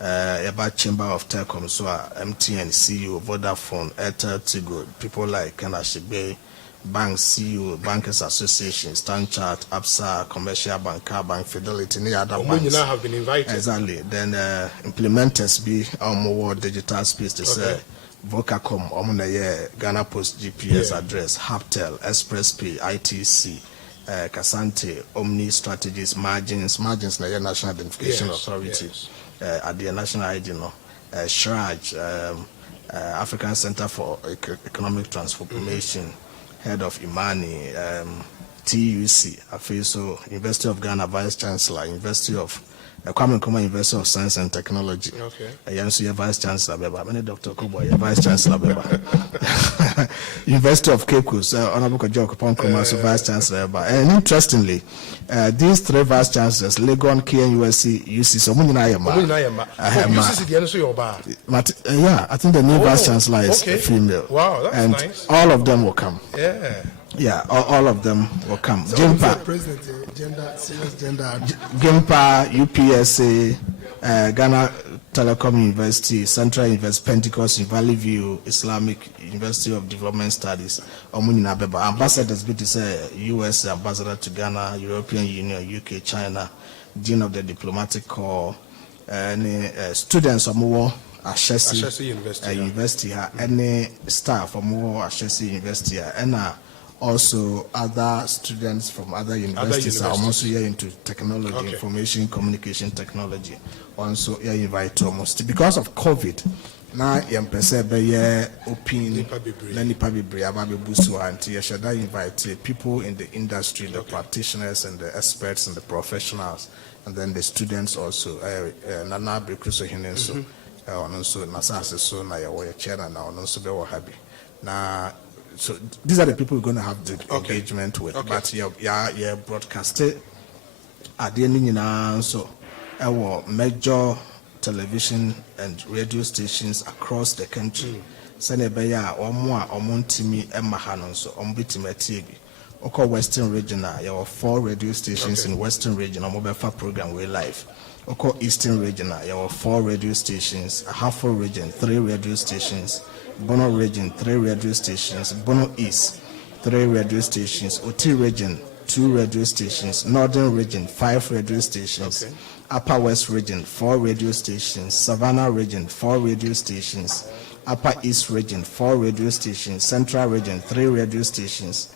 about Chamber of Telecom, so MTN, CEO, Vodafone, Airtel, Tigo, people like Kanashigbe, Bank CEO, Bankers Association, Stanchart, ABSA, Commercial Bank, Car Bank, Fidelity, and other banks. Have been invited. Exactly. Then implementers be more digital space to say Vocacom, Ghana Post GPS address, Haptel, Express Pay, ITC, Casante, Omni Strategies, Margins, na National Identification Authority, at the National ID, Shraj, African Center for Economic Transformation, Head of Imani, TUC, Afiso, University of Ghana Vice Chancellor, University of Kwame Nkrumah University of Science and Technology. Okay. Vice Chancellor Beba. Many Dr. Kubo, Vice Chancellor Beba. University of Cape Coast, Honorable Kojo Nkrumah, Vice Chancellor Beba. And interestingly, these three Vice Chancellors, Legon, KNUSC, UC, so yeah, I think the new Vice Chancellor is a female. Wow, that's and nice. All of them will come. Yeah. Yeah, all of them will come. So GIMPA, President, serious gender. GIMPA, UPSA, Ghana Telecom University, Central University, Pentecost, Valley View, Islamic University of Development Studies, Omunina Beba. Ambassadors, be to say, US Ambassador to Ghana, European Union, UK, China, Dean of the Diplomatic Corps, any students of more Ashesi University, any staff from more Ashesi University, and also other students from other universities are also here into technology, information communication technology. Also here invite almost because of COVID. Now yempese be open nipa bebre ababe busu anti you should invite people in the industry, the practitioners and the experts and the professionals, and then the students also. Nana Brekuso Hinenso, also Nasas so na ya chair na also be happy. Now so these are the people we're going to have the engagement with. But yeah, broadcasted at the end, so our major television and radio stations across the country. Senebeya or more or Montimi and Mahanon, so Ombitimati. Oko Western region, there are 4 radio stations in Western region, a mobile program we live. Oko Eastern region, there are 4 radio stations, Ahafo region, 3 radio stations. Bono region, 3 radio stations. Bono East, 3 radio stations. Oti region, 2 radio stations. Northern region, 5 radio stations. Upper West region, 4 radio stations. Savannah region, 4 radio stations. Upper East region, 4 radio stations. Central region, 3 radio stations.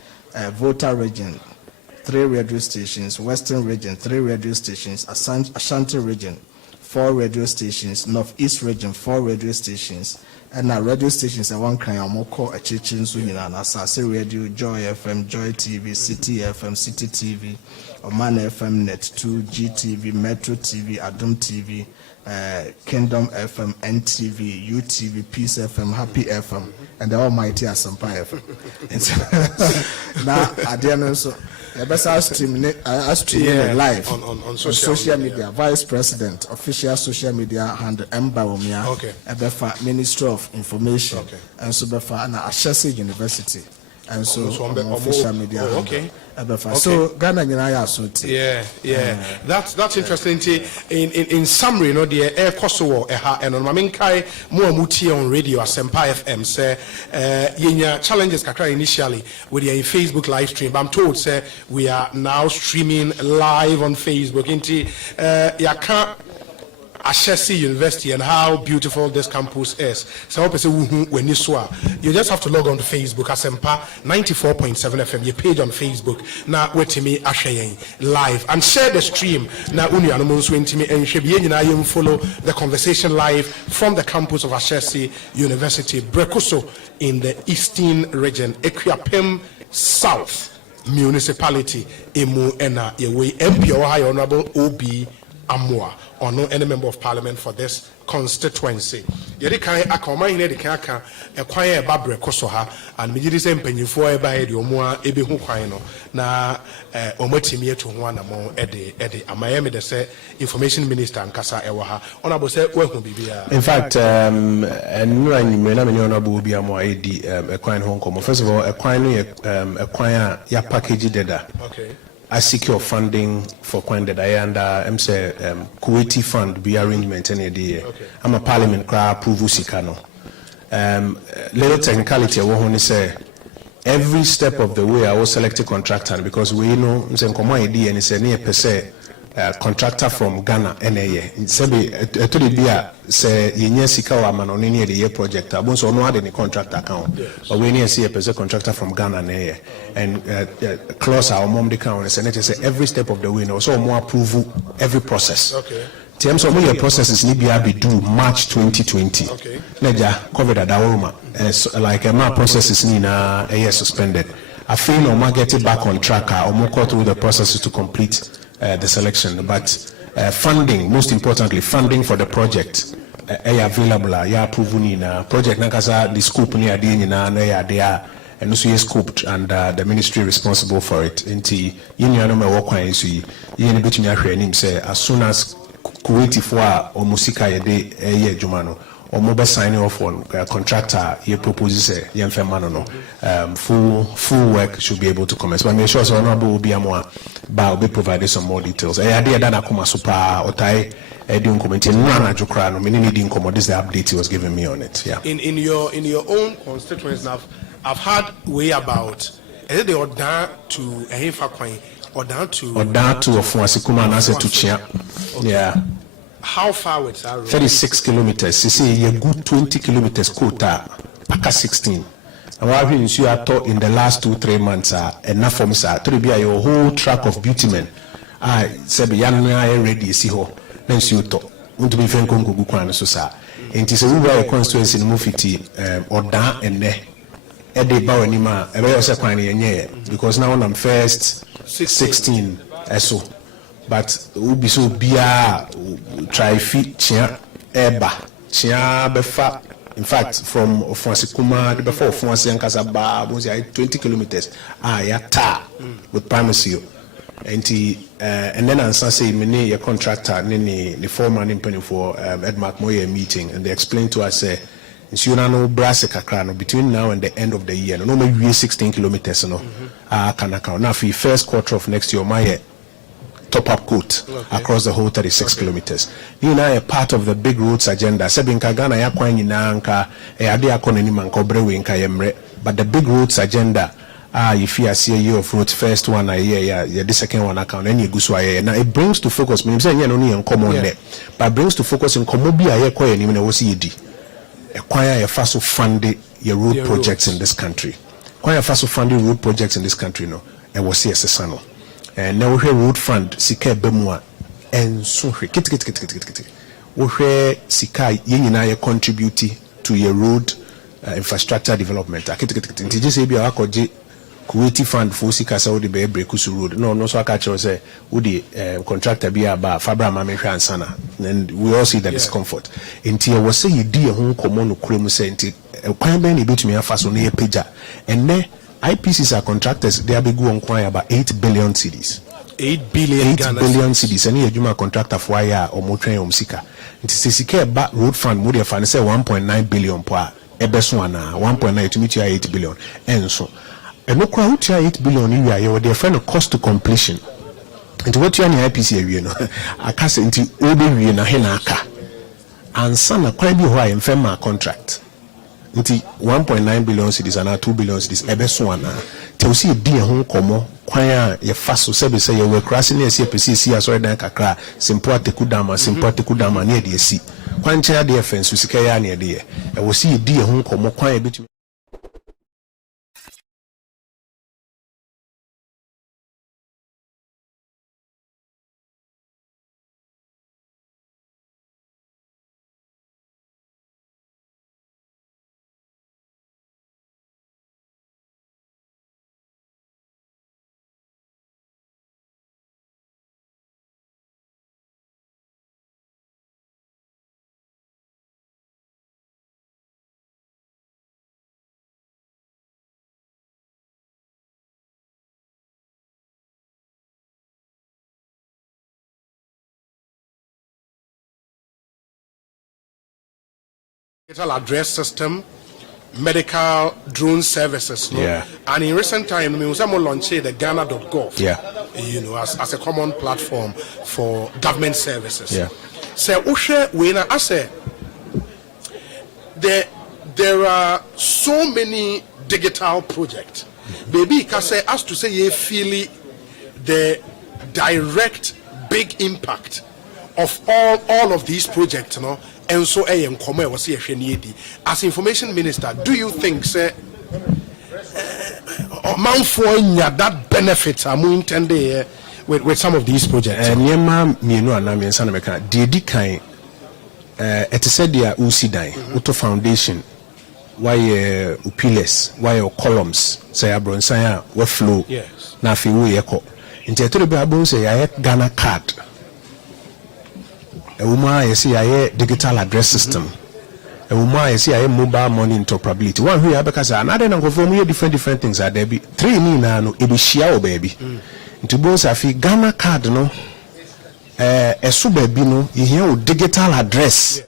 Volta region, 3 radio stations. Western region, 3 radio stations. Ashanti region, 4 radio stations. Northeast region, 4 radio stations. And our radio stations are one kind of more call a chichin so you know Asase Radio, Joy FM, Joy TV, City FM, City TV, Oman FM, Net 2, GTV, Metro TV, Adom TV, Kingdom FM, NTV, UTV, Peace FM, Happy FM, and the almighty Asempa FM. Now at the end so the best streaming live on social media. Vice President, official social media handle Mbawomia, Ebefa Ministry of Information, and so Befa na Ashesi University, and so on official media. So Ghana that's interesting. In summary, you know, the air Kosovo and on Maminkai Muamuti on radio Asempa FM say yenya challenges kakra initially with the Facebook live stream. But I'm told say we are now streaming live on Facebook into Yaka Ashesi University and how beautiful this campus is. So when you just have to log on to Facebook, Asempa 94.7 FM, your page on Facebook. Now wait to me Ashayen live and share the stream. Now uni animals went to me and you follow the conversation live from the campus of Ashesi University, Brekuso in the Eastern region, Ekriapem South Municipality, Emu Ena Yewe MP Ohio Honorable OB Amwa, or no any member of parliament for this constituency. Yedi kan akoma hine de kan aka ekwan e babre koso ha and me gidi se mpanyifo e ba e de omo ebe hu kwan no na omatimi eto ho anamo e de amaye me de se information minister nkasa e wo ha onabo se wahu bibia. In fact enura nyimre na me onabo obi amo e di ekwan ho nkomo. First of all, ekwan no ekwan a ya package deda. Okay. I secure funding for Kwande and I'm say Kuwaiti fund be arrangement any day. I'm a parliament crowd approval sikano. Little technicality I want to say every step of the way I was selected contractor because we know I'm saying common idea and it's a near per se contractor from Ghana NAA. Sebi to be a say yenye sika wa man on any the year project. I won't so no any contractor account. But we need see a person contractor from Ghana NAA and close our mom the account and say every step of the way. No, so more approval every process. Okay. Terms of your processes need be due March 2020. Okay. Neja covered at Aoruma. Like my processes need a year suspended. I feel no more get it back on track or more go through the processes to complete the selection. But funding, most importantly, funding for the project available. Yeah, proven in project nakasa the scope near the there and also is scoped and the ministry responsible for it. Inti yini no me work on so yini betumi ahwe nim say as soon as Kuwaiti for omusika yede ye adwuma no omo signing off on contractor ye proposes ye mfema no full work should be able to commence. But make sure so honorable be amwa ba be provided some more details. E ade da na koma super otai edin committee na jukra no me need in this the update he was giving me on it. Yeah. In your own constituents now I've heard way about is it order to Ehefa Kwan or down to Ofuasikuma and Ase to Chia. Yeah. How far with that road? 36 kilometers. You see, you good 20 kilometers quota, aka 16. And what happens you are taught in the last 2-3 months enough for me, sir, to be your whole track of bitumen. I said, Yana ready, see ho, then you talk. Want to be friend Congo Gukan, so sir. And it is a rural constituency in Mufiti or down and there. Ede bawo nima ebe yo se kwan yenye because now I'm first 16 eso but ubi so bia try fit chia eba chia befa in fact from Ofuasikuma the before Ofuasi nkasa ba was 20 kilometers ya ta with primacy and then answer say me your contractor the foreman in penny for Edmark Moye meeting and they explained to us so no brass between now and the end of the year. No, maybe 16 kilometers. No, can account now for the first quarter of next year. My top up quote across the whole 36 kilometers. You know, a part of the big roads agenda. Sebinka Ghana ya kwa nyina anka ade akona ni mankobre we nka yemre. But the big roads agenda. If you see a year of roads, first one a year, the second one account, and you go so now it brings to focus. Me say you no need common there, but brings to focus in komobi a year kwa ni me was yedi. Acquire a fast funded your road projects in this country. Acquire fast funded road projects in this country, no. And was here sano. And now we road fund sika bemwa and so kit. We sika yenina contribute to your road infrastructure development. Kit just say be akoje Kuwaiti fund for sika sa odi be brekusu road. No so aka che say odi contractor be aba fabra ma me hwa ansana. And we all see that discomfort. Inti was say di ho komo no kremu say inti kwan ben e betumi afa so na ye pagya. And ne IPCs are contractors they are be go on kwan about 8 billion cedis. 8 billion cedis and you contractor for ya or mo twen sika. Inti sika ba road fund mo dey fa say 1.9 billion per ebeso ana 1.9 to meet 8 billion. And so and no crowd 8 billion you are their friend of cost to completion. And what you are in IPC area no I can't say into obe we na henaka and some quite be why in firm contract into 1.9 billion cedis and 2 billion cedis ebeso ana tell see di ho komo kwan ye faso say be say you were crossing here see PC as dan kakra simple atekudama na de si kwan chia de fence sika ya na de e wo see di ho komo kwan e betumi. Address system, medical drone services. No? Yeah. And in recent time, we also launched the Ghana.gov. Yeah. as a common platform for government services. Yeah. So I say there are so many digital projects. Baby can say as to say you feel the direct big impact of all of these projects, and so I am come was here as information minister. Do you think say that benefits are more intended with some of these projects? Niema mienu anamiensa na meka dedi kan etesedia usidan auto foundation why pillars why columns say abronsan a we flow na afi wo yeko nti etoro be abon say ya Ghana card ewuma yesi ya digital address system ewuma yesi ya mobile money interoperability one who abeka say another na go mu different things are there be three ni na no e be share o baby nti bon say afi Ghana card no eso baby no you hear digital address.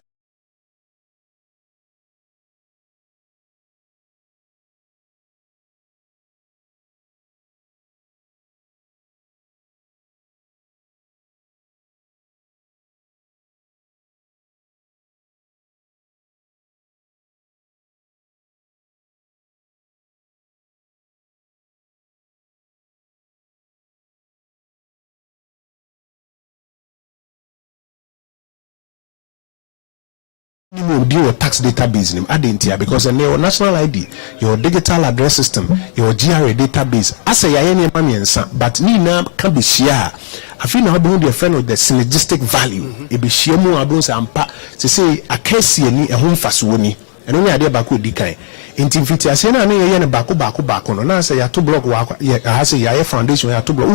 You do your tax database name identity because your national ID, your digital address system, your GRA database. As a yayeni mamiensa, but ni na can be share. I feel now being the friend of the synergistic value. It be share more abos ampa. To say a case ni a home fasuoni. And only idea baku dikai. Intimfiti asena ni yene baku no na say ya to block wa ya say ya foundation ya to block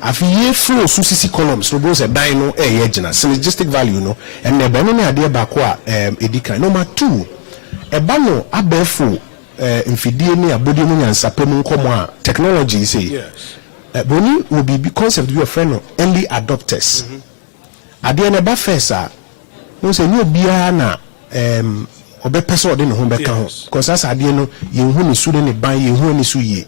afi ye flow susisi columns no bro say dino ejina synergistic value no and ne be no idea baku a edikan. Number 2 eba no abefo mfidie ni abodi mu nyansape mu nkomo a technology say yes boni will be concept be a friend of early adopters ade na ba first a no say no bia na obe person de no ho beka ho because as ade no ye hu ni su ne ban ye hu ni su ye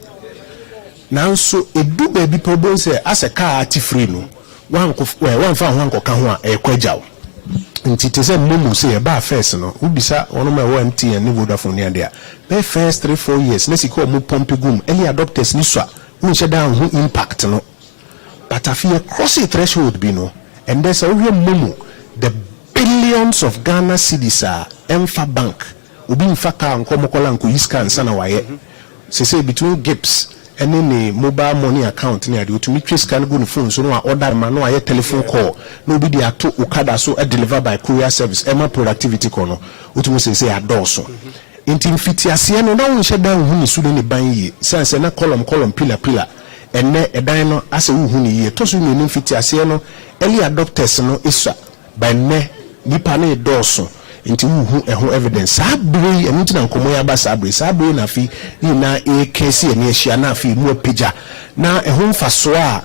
nanso edu ba bi problem say as a car ati free no wan fa ho anko ka ho a e kwajaw nti te say momo say e ba first no ubisa ono ma wo MTN ni Vodafone ni ade a be first 3-4 years na sika mo pompe gum early adopters ni so a unche down who impact no but if you cross a threshold be no and there's a real momo the billions of Ghana cedis are Emfa Bank ubi mfaka nkomokola nko iscan sana waye say between GIPS and any mobile money account near you to meet scan go no phone so no order man no aye telephone call no be there to ukada so deliver by courier service ema productivity kono utumu say adoso inti mfiti asie no na wonhye dan hu ni su ne ban yi sense na column pillar enne edan no ase hu ni yi to so ni mfiti asie no early adopters no isa by ne nipa ne doso inti hu eho evidence sabri enu tina nkomo ya ba sabri na fi ni na ekesi ene ehia na fi mu apija na eho mfaso a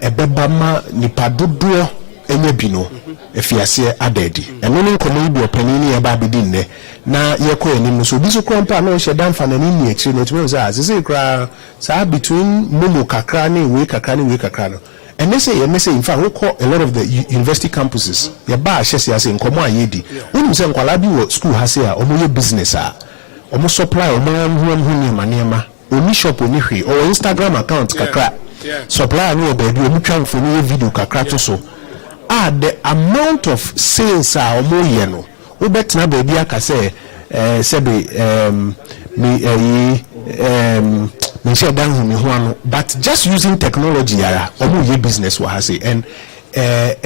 ebeba ma nipa dodo enye bi no efiase adedi enu ni nkomo ibi opanini ya ba bidi nne na yeko enim so bi so krompa na ohye dan fa na ni ni ekire no timo za sese kra sa between momo kakra na we kakra no. And they say in fact we call a lot of the university campuses ya ba shesi ase nkomo ayedi wonu se nkwala bi wo school ha se a omo business a omo supply omo hu manema oni shop oni hwe or Instagram account kakra supply no baby omo twa mfoni video kakra to so the amount of sales a omo ye no we bet na baby aka say but just using technology yara omo ye business wa say and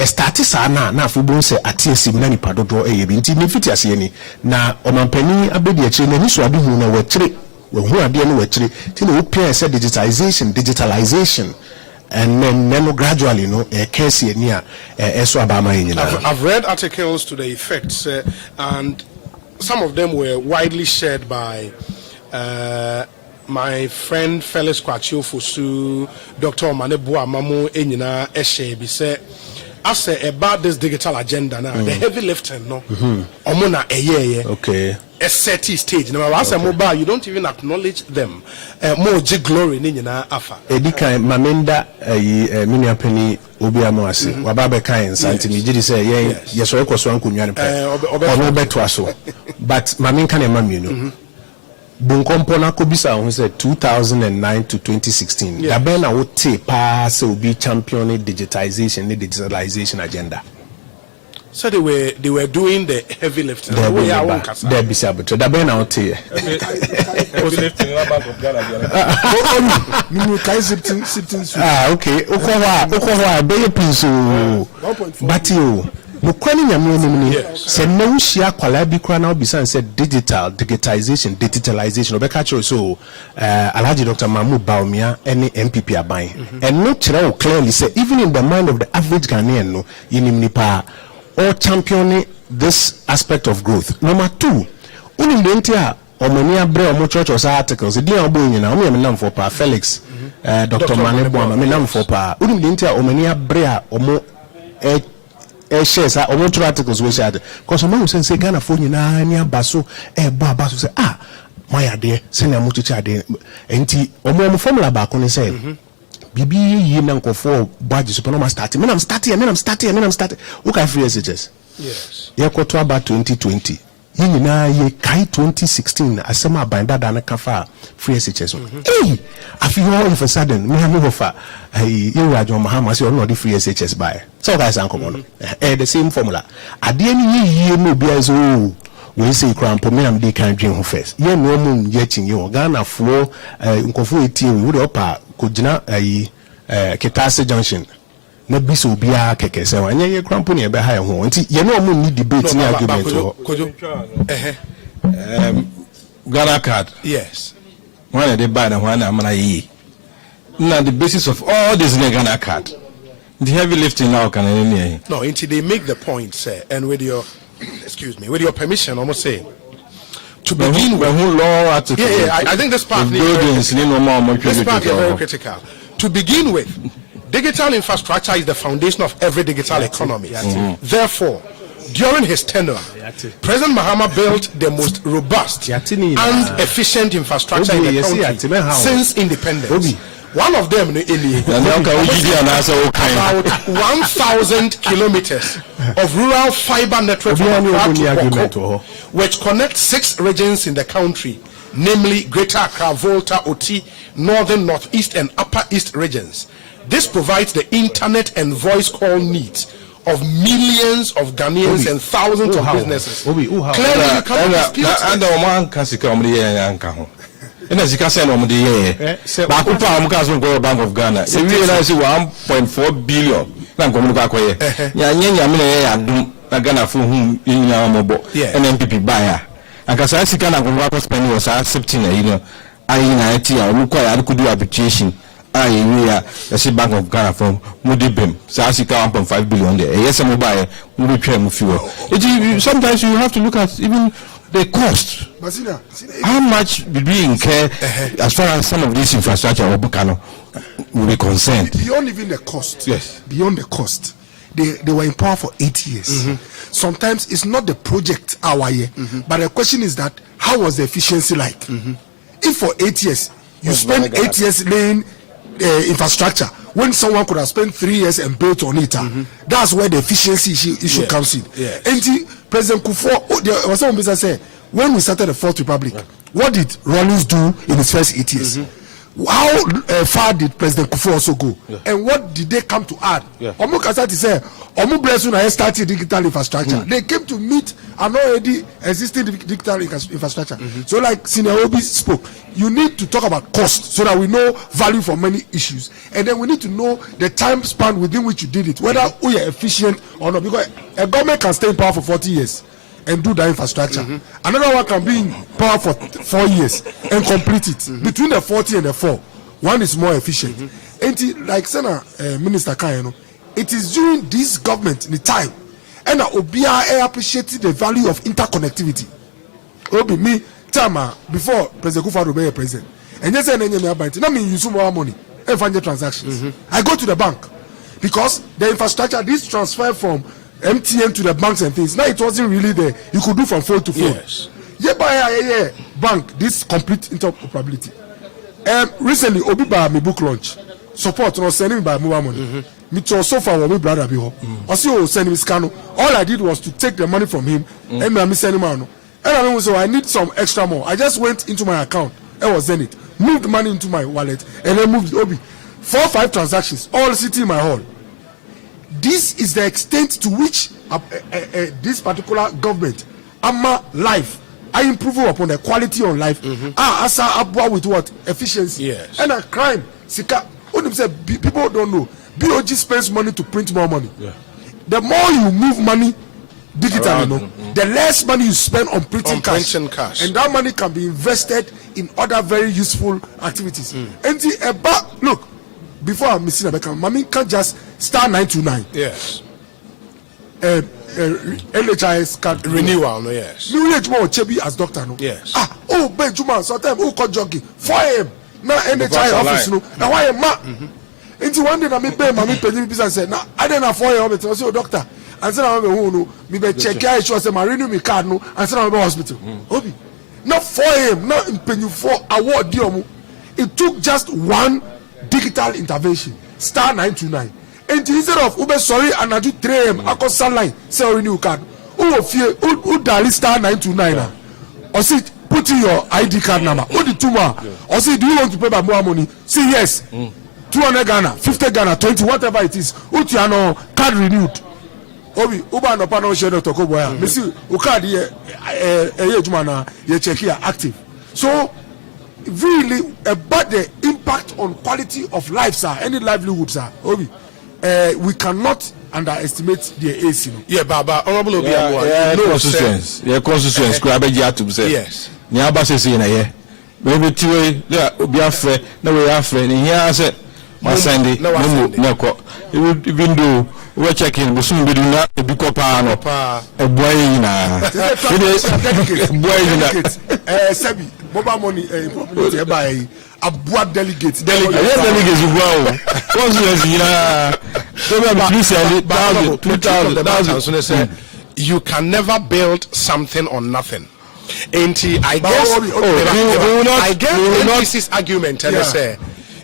start sana na afubon say atiesi na nipa dodo e bi nti ne fiti ase ni na omampani abedi akire na ni so ade hu na wa kire we hu ade no wa kire ti na opia say digitalization and then gradually case ni a eso abama yin na. I've read articles to the effects and some of them were widely shared by my friend Felix Kwachio Fosu, Dr. Manebua Mamu Enyina Eshe bi say I say about this digital agenda now, the heavy lifting, no, omona a Okay. A SETI stage. Now, as a mobile, you don't even acknowledge them. More G glory in afa. Edika Mamenda Minia Penny Obiamoasi, Wababe Kain, Santi, you did say, yes, or Ekoswan Kunyan, or no betwaso. But Mamin can you Bunkompona Kobisa, who said 2009 to 2016. Gabena would take pass will be championing digitization, the digitalization agenda. So they were doing the heavy lifting. There be saboteur. Gabena would take Heavy lifting in the Bank of Ghana. Okay. Okowa, be pinso. But you. Mukwani nyamuni se no shia kwala bi kra na obisan se digitalization obeka chiro so Alhaji Dr. Mahmoud Baumia any MPP aban and no kire clearly say even in the mind of the average Ghanaian no yinim nipa all championing this aspect of growth. Number 2, unim de ntia omani abre omo church or articles di an boy nyina omo nam for pa Felix Dr. Mane Boama me nam for pa unim de ntia omani abre a omo shares are almost articles we said because someone say Ghana for nyina ni abaso baso say my ade senior mutucha ade enti omo formula ba ko ni say bibi yi na nkofo budget super normal start me am start who can free SHS yes ye kwoto about 2020 yi nyina ye kai 2016 asema abanda da na kafa free SHS I feel all of a sudden me have offer you Rajon Mahama say no the free SHS buy so guys an come the same formula ade ni yi no bia so we say cramp me am dey kan dwen ho first ye no mum ye chin ye Ghana flow nkofo etie we dey opa ko gina Ketase junction na biso bia keke se wan ye cramp ni e be ha ho nti ye no mum ni debate ni argument ho Ghana card. yes When they buy the one amana yi. Now the basis of all this Ghana card. The heavy lifting now can any. no until they make the point sir and with your with your permission almost say to begin with who law article. I think this part buildings this part is very critical. To begin with, digital infrastructure is the foundation of every digital economy. Therefore, during his tenure, President Mahama built the most robust and efficient infrastructure in the country since independence. One of them about 1,000 kilometers of rural fiber network which connects 6 regions in the country, namely Greater Accra, Volta, Oti, Northern, Northeast, and Upper East regions. This provides the internet and voice call needs of millions of Ghanaians and thousands of businesses. Clearly, you can't dispute it. And as you can say, Bank of Ghana, so we realize 1.4 billion. Ghana for whom in our mobile and MPP buyer. And because I see Ghana go spending was accepting I require could do arbitration. We are the Bank of Ghana from Mudibim, Sassika 1.5 billion there. Yes, I'm buy fuel. Sometimes you have to look at even the cost. How much will we incur as far as some of this infrastructure will be concerned? Beyond even the cost. Yes. Beyond the cost. They were in power for 8 years. Sometimes it's not the project our year, but the question is that how was the efficiency like? If for 8 years you spend 8 years laying infrastructure when someone could have spent 3 years and built on it, that's where the efficiency issue comes in. And President Kufuor, was someone business say when we started the Fourth Republic, what did Rawlings do in his first 8 years? How far did President Kufuor also go? And what did they come to add? Omo Kasati say, Omo Blessing has started digital infrastructure. They came to meet an already existing digital infrastructure. So like Senior Obi spoke, you need to talk about cost so that we know value for many issues. And then we need to know the time span within which you did it, whether we are efficient or not. Because a government can stay in power for 40 years and do that infrastructure. Another one can be in power for 4 years and complete it. Between the 40 and the 4, one is more efficient. And like Senator Minister Kayano, it is during this government, the time, and Obia appreciated the value of interconnectivity. Obi me Tama before President Kufuor be president. And yes, I mean use more money and find the transactions. I go to the bank. because the infrastructure, this transfer from MTN to the banks and things, now it wasn't really there. You could do from phone to phone. Yes. Yeah, bank, this complete interoperability. Recently, Obi by my book launch, support was sending me by mobile money. Me to so far, my brother be home. Also, send me scan. All I did was to take the money from him and me send him out. And I so I need some extra more. I just went into my account. I was in it, moved money into my wallet, and then moved Obi. 4 or 5 transactions, all sitting in my hall. This is the extent to which this particular government, ama life, I improve upon the quality of life. Asa abwa with what? Efficiency. Yes. And a crime. Sika. People don't know. BOG spends money to print more money. Yeah. The more you move money digitally, the less money you spend on printing cash. And that money can be invested in other very useful activities. And look, before I'm missing a beckham, Mami can't just star 929. Yes. LHIS card renewal, no, yes. New age more Chebi as doctor, no. Yes. Benjuma, sometimes call jogging 4 a.m. Now NHI office, no. Now why am I? Into one day, I pay Mami Penny business said, now I don't have 4 a.m. I say, doctor, and said, I'm no, me be check here, she was a renew me card, no, and said, I'm hospital. Obi, not 4 a.m., not in Penny 4 award, dear. It took just one digital intervention, star 929. And instead of Uber sorry and I do 3 a.m. I call sunline, say renew card. Who dial star 929? Or see, put in your ID card number. Who the 2 more? Or see, do you want to pay by more money? Say yes. 200 Ghana, 50 Ghana, 20, whatever it is. Utiano card renewed. Obi, Uber no pano share to go boya. Me see, u card here, jumana, ye check here active. So, really about the impact on quality of life, sir, any livelihood, sir. Obi, we cannot underestimate the AC. Yeah, Baba, honorable Obi, constituents. Yeah, constituents. Could I beg you to say? Yes. Nyaba says in a year. Maybe 2 way, yeah, Obi afraid. No way afraid. And here I said, my Sunday, no, even though we're checking, we soon be doing that. A big copano, a boy in a Sebi, Boba money, property by a board delegates. Delegates, wow. Constituents, yeah. So we have 2,000. You can never build something on nothing. And I guess this argument and say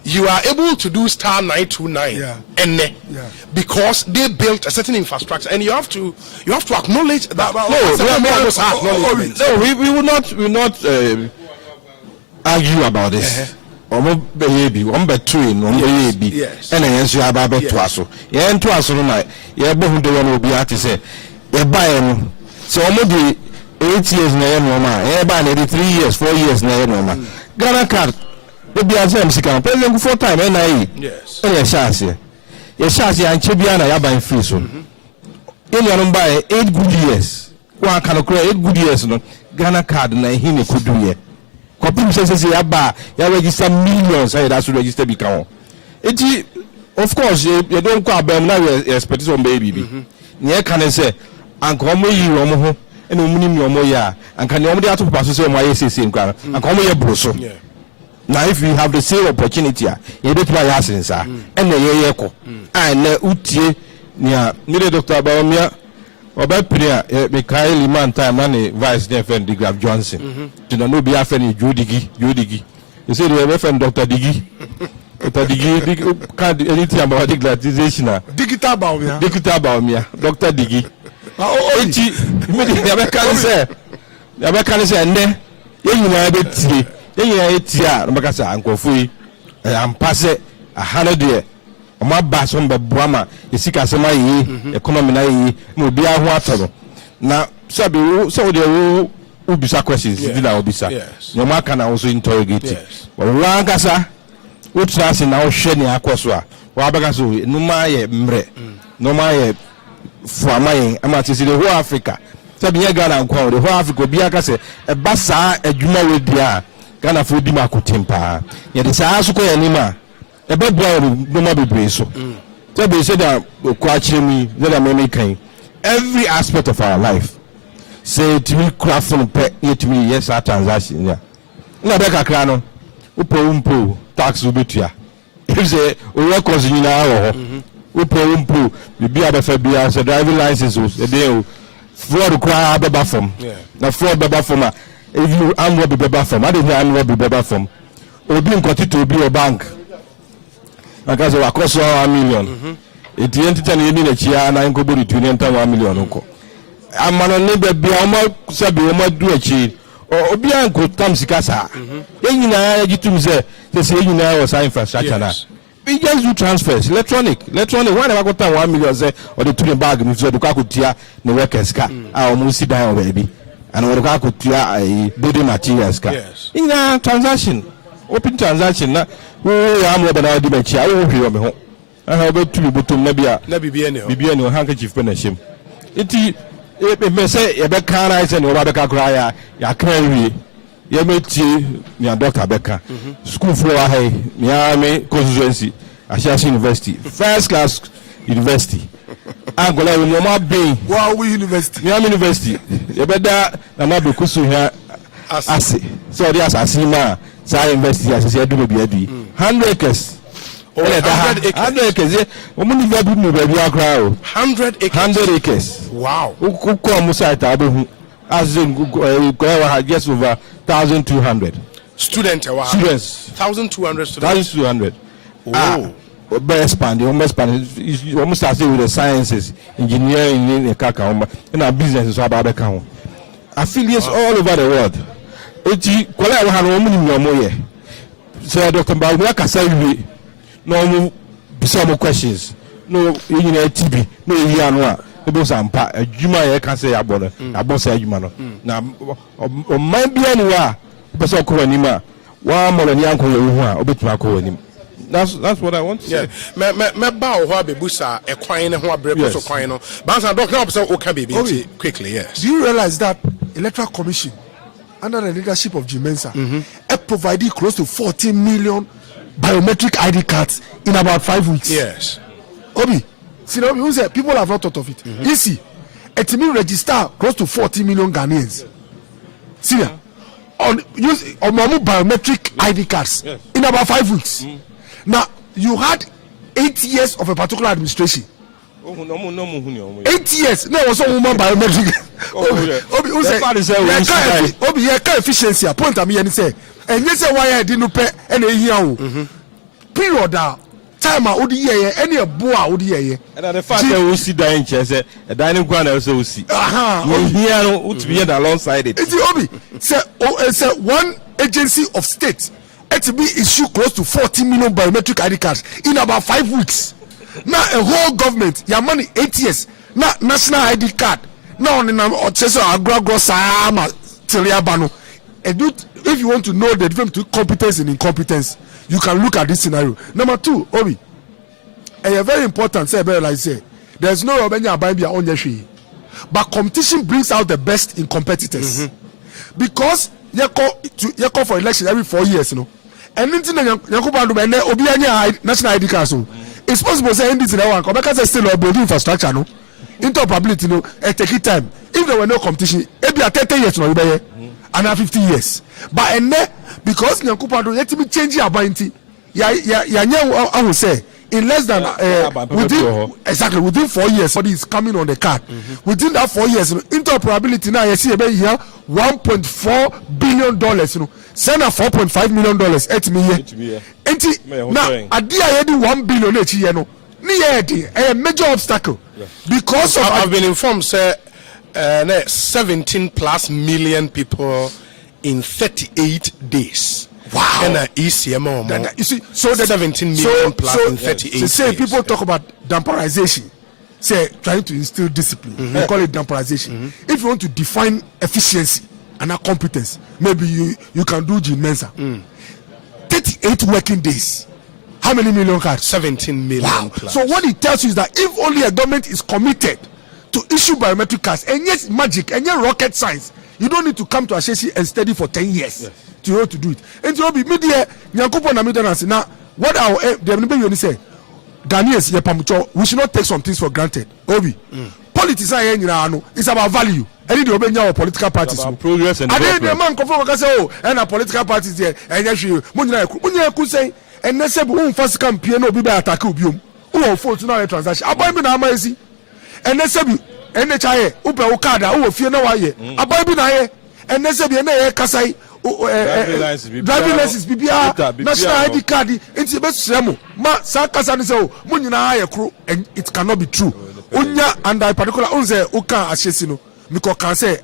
you are able to do star 929 and because they built a certain infrastructure and you have to acknowledge that. No, we will not argue about this. Baby, one between one baby, and then you have a bit to us. Yeah, and to us, yeah, but the one will be at to say, yeah, buy so almost 8 years na normal, yeah, by 3 years, 4 years na normal. Ghana card, the BSM second, president 4 times, yes, and your chance, and Chibiana, you buy free soon. In your buy 8 good years, one can create 8 good years, no Ghana card, na him could do here. Company says you register millions. That's to register become. Of course, you don't call them now. You expect some baby. You can say, and come you, and you and can you only have to pass the same way and come here, Brusso. Now, if you have the same opportunity, you bet my asses, and the echo. And Uti near Dr. Baumia. About Pia, Mikhail Liman time and Vice Defend the Graf Johnson. To know be a friend Judigi. You say you have a friend Dr. Diggy. Dr. Diggy can't do anything about digitalization. Digital Baumia, Dr. Diggy. Never can say, and then you have it. You have it, because Uncle Fui, and pass it 100 years. My bass on the Brahma, you see, Casama, economy, no be a water. Now, Sabi, so there will be some questions. Yes. No man can also interrogate it. But Rangasa, what's us in our shedding aquaswa, Wabagasu, no my mre, no my for my, I'm at the whole Africa. Sabi Ghana and Kwa, the whole Africa, Biaka, a bassa, a Juma with Dia, Ghana for Dimaku Timpa. Yet it's a Asuko anima. A bad boy no more be so. So they said that me that I'm making every aspect of our life. Say to me, craft and pet to me, yes, our transaction. Yeah. No, Becca Crano, Upo, tax will be here. If they work in our Upo, be a Fabia, so driving license, a deal. Fraud cry beba from. Now fraud beba from. If you am be beba from, I didn't am be beba from. Or being continued to be a bank. Because of a cost of $1 million. It entertain you need a chair and I'm going to enter $1 million. I'm on a neighbor be almost sabi almost do a cheat. Or be uncle Tom Sikasa. You know, you to say, they say you know, was infrastructure. We just do transfers, electronic. Why never got $1 million say or the 2 bag if you could tear the workers car. I almost sit down, baby. And what could tear a building materials car. Yes. In a transaction, open transaction. I'm not about the bench. I won't hear me home. I have a 2 bottom Nabiano handkerchief penishim. It may say a back car and Rebecca cry. Ya carry. You met your Dr. Becker, school for Miami constituency, Ashas University, first class university. I'm going to Mama Bay. Wow, we university. Miami University. You better than not because you have Ase. So there's Asima, Science University, as I said, 100 acres. 100 acres. Woman, you have no baby. 100 acres. 100 acres. Wow. Who come Musai as in Google just over 1,200 students. 1,200 students. 1,200. Oh, expand. Almost as with the sciences, engineering, in and our business is about the count. Affiliates all over the world. So, Dr. Bauer, say no some questions. No, TB, no, Yanwa. Sampa, a Juma can say about a boss, a human. Now, might be anywhere, but so call him. One more than young or bit my call him. That's what I want to say. Me bow Wabi Busa, a quine and what breakfast of quine. Bansa Doctor, so can be quickly, yes. Do you realize that Electoral Commission, under the leadership of G Mensa, provided close to 14 million biometric ID cards in about 5 weeks? Yes. Obi. See, people have not thought of it. You see, a team register close to 40 million Ghanaians. See, on biometric ID cards in about 5 weeks. Now, you had 8 years of a particular administration. 8 years. No, was woman biometric. Obi, efficiency. Point at me and say, and you say why I didn't pay any year. Period. Time out here, any a boa would here. And the fact that we see dining chairs, a dining corner also see. Here would be alongside it. It's Obi. Say one agency of state. It be issue close to 40 million biometric ID cards in about 5 weeks. Now a whole government, your money 8 years. Now national ID card. Now on agro sama teliabano. If you want to know the difference between competence and incompetence, you can look at this scenario. Number 2, Obi, and very important. Say, like say, there's no but competition brings out the best in competitors. Because you call for election every 4 years, you know. And national ID cards. It's possible to say this in one because still building infrastructure, no. Interoperability, no. It take time. If there were no competition, it be 30 years, no, and 50 years. But and because Nyankupado yet me change your bounty, I will say in less than within 4 years, somebody is coming on the card. Within that 4 years, interoperability now you see about here $1.4 billion. You know, send a $4.5 million at me here. Now at the end $1 billion each year, no, a major obstacle because of I've been informed, sir. 17 plus million people in 38 days. Wow. And ECMO. You see, so 17 million plus in 38 days. Say people talk about damperization, say trying to instill discipline. They call it damperization. If you want to define efficiency and competence, maybe you can do G Mensa. 38 working days. How many million cards? 17 million. Wow. Plus. So what it tells you is that if only a government is committed to issue biometric cards, and yes, magic, and yes, rocket science, you don't need to come to Ashesi and study for 10 years to know to do it. And to be media, Nyankupo na media say now what our the say, Ghanaians, we should not take some things for granted. Obi, politics are it's about value. Any the obey our political parties. About progress and development. And then the man confirm say, oh, and our political parties there, and yes, you say, and they say, first come piano be by attack ubium. who phone to now transaction aboy bi na amazi ene se bi ene chaye upe wo card a wo fie na wa ye aboy bi na ye ene se bi ene ye kasai driving license bibia national ID card into be sremo ma sa kasa ni se o mo nyina ye kro and it cannot be true onya and I particular unze o kan ahyesi no because can say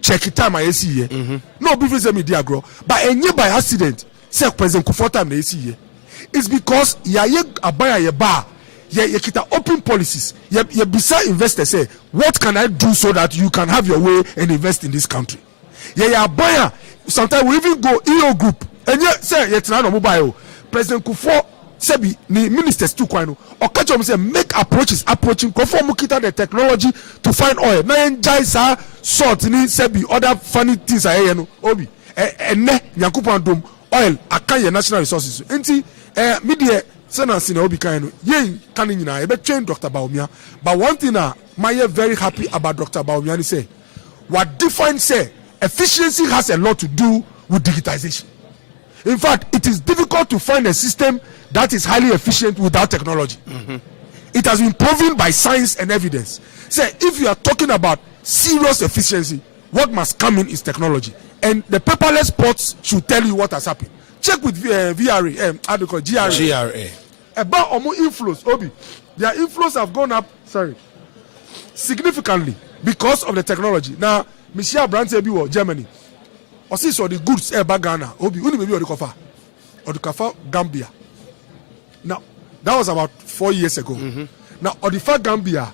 check time I see here no be say me dia grow but enye by accident say president Kufuor time na see here it's because ya ye abaya ye ba ye kita open policies ye bisa investors say what can I do so that you can have your way and invest in this country ya abaya sometimes we even go EO group and yet say yet na no mobile president Kufuor sebi ni ministers too kwano or catch them say make approaching conform kita the technology to find oil na enjoy sa salt ni sebi other funny things aye no obi enne nyankopon dom oil akaye national resources enti media senance na obi kan no yen kan nyina e be train Dr. Bawumia but one thing my very happy about Dr. Bawumia ni say what define say efficiency has a lot to do with digitization. In fact, it is difficult to find a system that is highly efficient without technology. It has been proven by science and evidence. Say, if you are talking about serious efficiency, what must come in is technology. And the paperless ports should tell you what has happened. Check with VRA, how do you call it? GRA. About omo inflows, Obi. Their inflows have gone up, significantly because of the technology. Now, Michelle Brandt bi Germany. Osi so the goods back Ghana. Obi, uni maybe Odikafa Gambia. Now, that was about 4 years ago. Now, Odifa Gambia,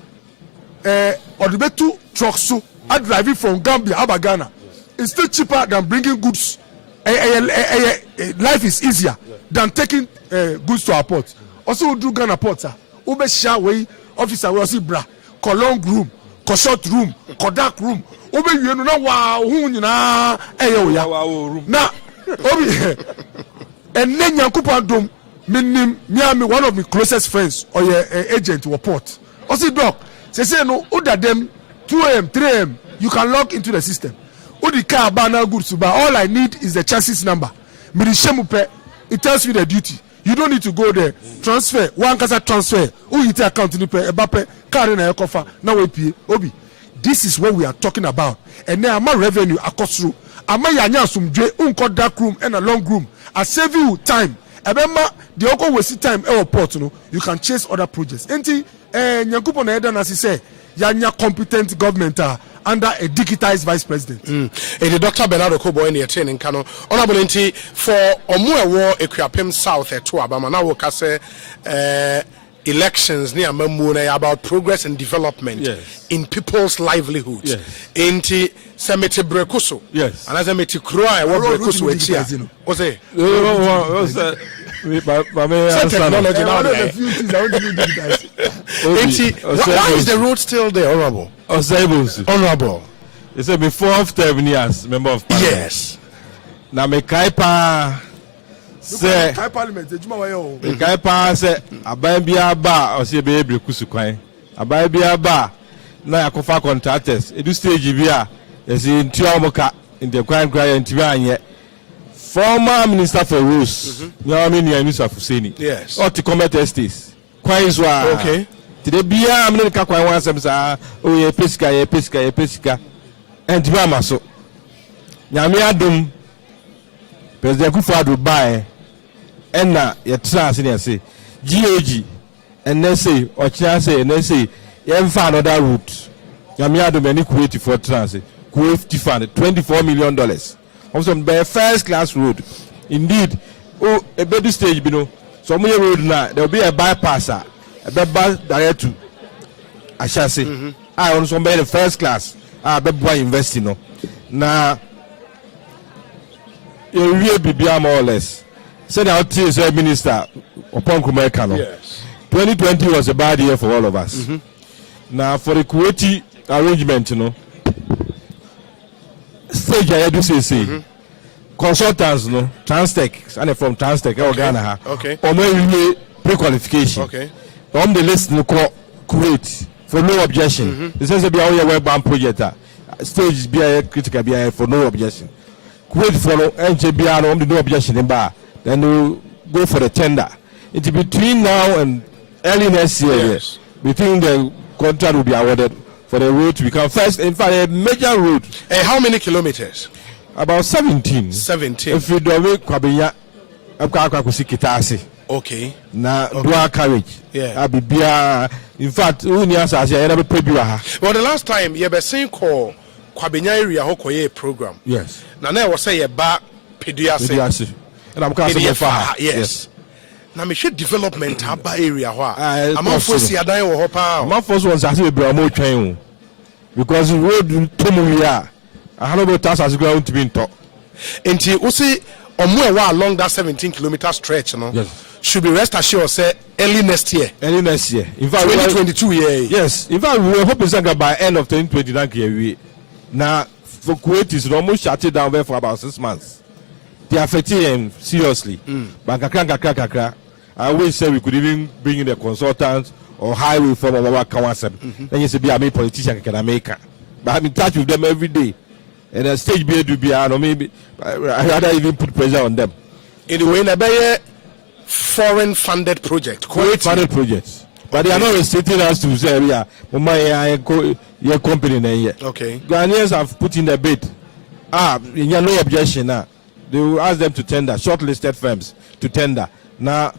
Odibetu trucks so are driving from Gambia to Ghana. It's still cheaper than bringing goods. Life is easier than taking goods to our port. Also, we do Ghana ports. Ube Shaway, officer, we also bra, Kolong room, Koshot room, Kodak room. Obe you know wow hu nyina eyo ya na obi and then Yankupon dom minim me one of my closest friends or your agent or port osi doc say no order them 2 a.m. 3 a.m. you can log into the system odi car ba na goods to buy all I need is the chassis number me shemupe it tells you the duty you don't need to go there transfer one kasa transfer who you take account ni pe ebape car na ekofa na we pie obi. This is what we are talking about. And now my revenue across through. Ama yanya sumdwe unko dark room and a long room. I save you time. Ebema the oko waste time airport no. You can chase other projects. Enti nyankupo na eda na say yanya competent government under a digitized vice president. The Dr. Bernardo Kobo in the training kano. Honorable enti for omu war Equiapem South to Abama na woka say elections near Mamuna about progress and development in people's livelihoods. Inti semete brekuso. Yes. And as I meti cry what brekuso etia. What's it? Technology now. Why is the road still there, Honorable? Honorable. It's a before 7 years member of parliament. Yes. Na me kaipa say parliament ejuma wa yo kai pa say aban bia ba o say be brekusu kwan aban bia ba na yakofa contractors edu stage bia yes ntia omoka in the kwan kwan ntia anye former minister for roads nyame ni Anusa Fuseni yes or to combat estates kwan is wa okay today bia am ka kwan wan sem sa o ye pesika and bia maso nyame adom president Kufuor Dubai and na yetra senior say GOG and they say or chance say and they say you find another route yamia do many Kuwait for transit Kuwait fund $24 million also by first class road indeed oh a better stage you know so many road now there will be a bypasser a bypass direct to I shall say I also by the first class be boy investing no now you really be more or less. Said our TSA minister upon Kumaikano. Yes. 2020 was a bad year for all of us. Now for the Kuwaiti arrangement, you know, stage I do say consultants, no, Transtech, and from Transtech, Ghana, okay, or maybe pre-qualification. Okay. On the list, no Kuwait for no objection. This is a be our web bank project. Stage be a critical be for no objection. Kuwait for NJBR on the no objection in bar. Then we'll go for the tender. It's between now and early next year. Yes. We think the contract will be awarded for the road to become first, in fact, a major road. How many kilometers? About 17. 17. If you don't make Kwabenya, Kitasi. Okay. Na dual carriage. Yeah. In fact, well, the last time you were saying call Kwabenya area Hokoye program. yes. Now there was say a ba Pediase. And I'm casting yes. Now me should development haba area I'm on for possible. see adan wo hopa. My first one is a more train because the road to Muria, I have about task as ground to be in top. Until we see omo along that 17 kilometer stretch, you know. Yes. Should be rest assured say early next year. Early next year. In fact, 2022 year. Yes. In fact, we were hoping that by end of 2029 now for Kuwait is almost shut it down there for about 6 months. They are affecting him seriously. But kakra. I always say we could even bring in the consultants or highway from our Kawasam. Then you say, be a politician can make it. But I'm in touch with them every day. And a stage be to be, or maybe I rather even put pressure on them. In the way, a foreign funded project. Funded projects. But they are not restricting us to say, yeah, your company. Okay. Ghanaians have put in the bid. In your no objection now. They will ask them to tender, shortlisted firms to tender. Now,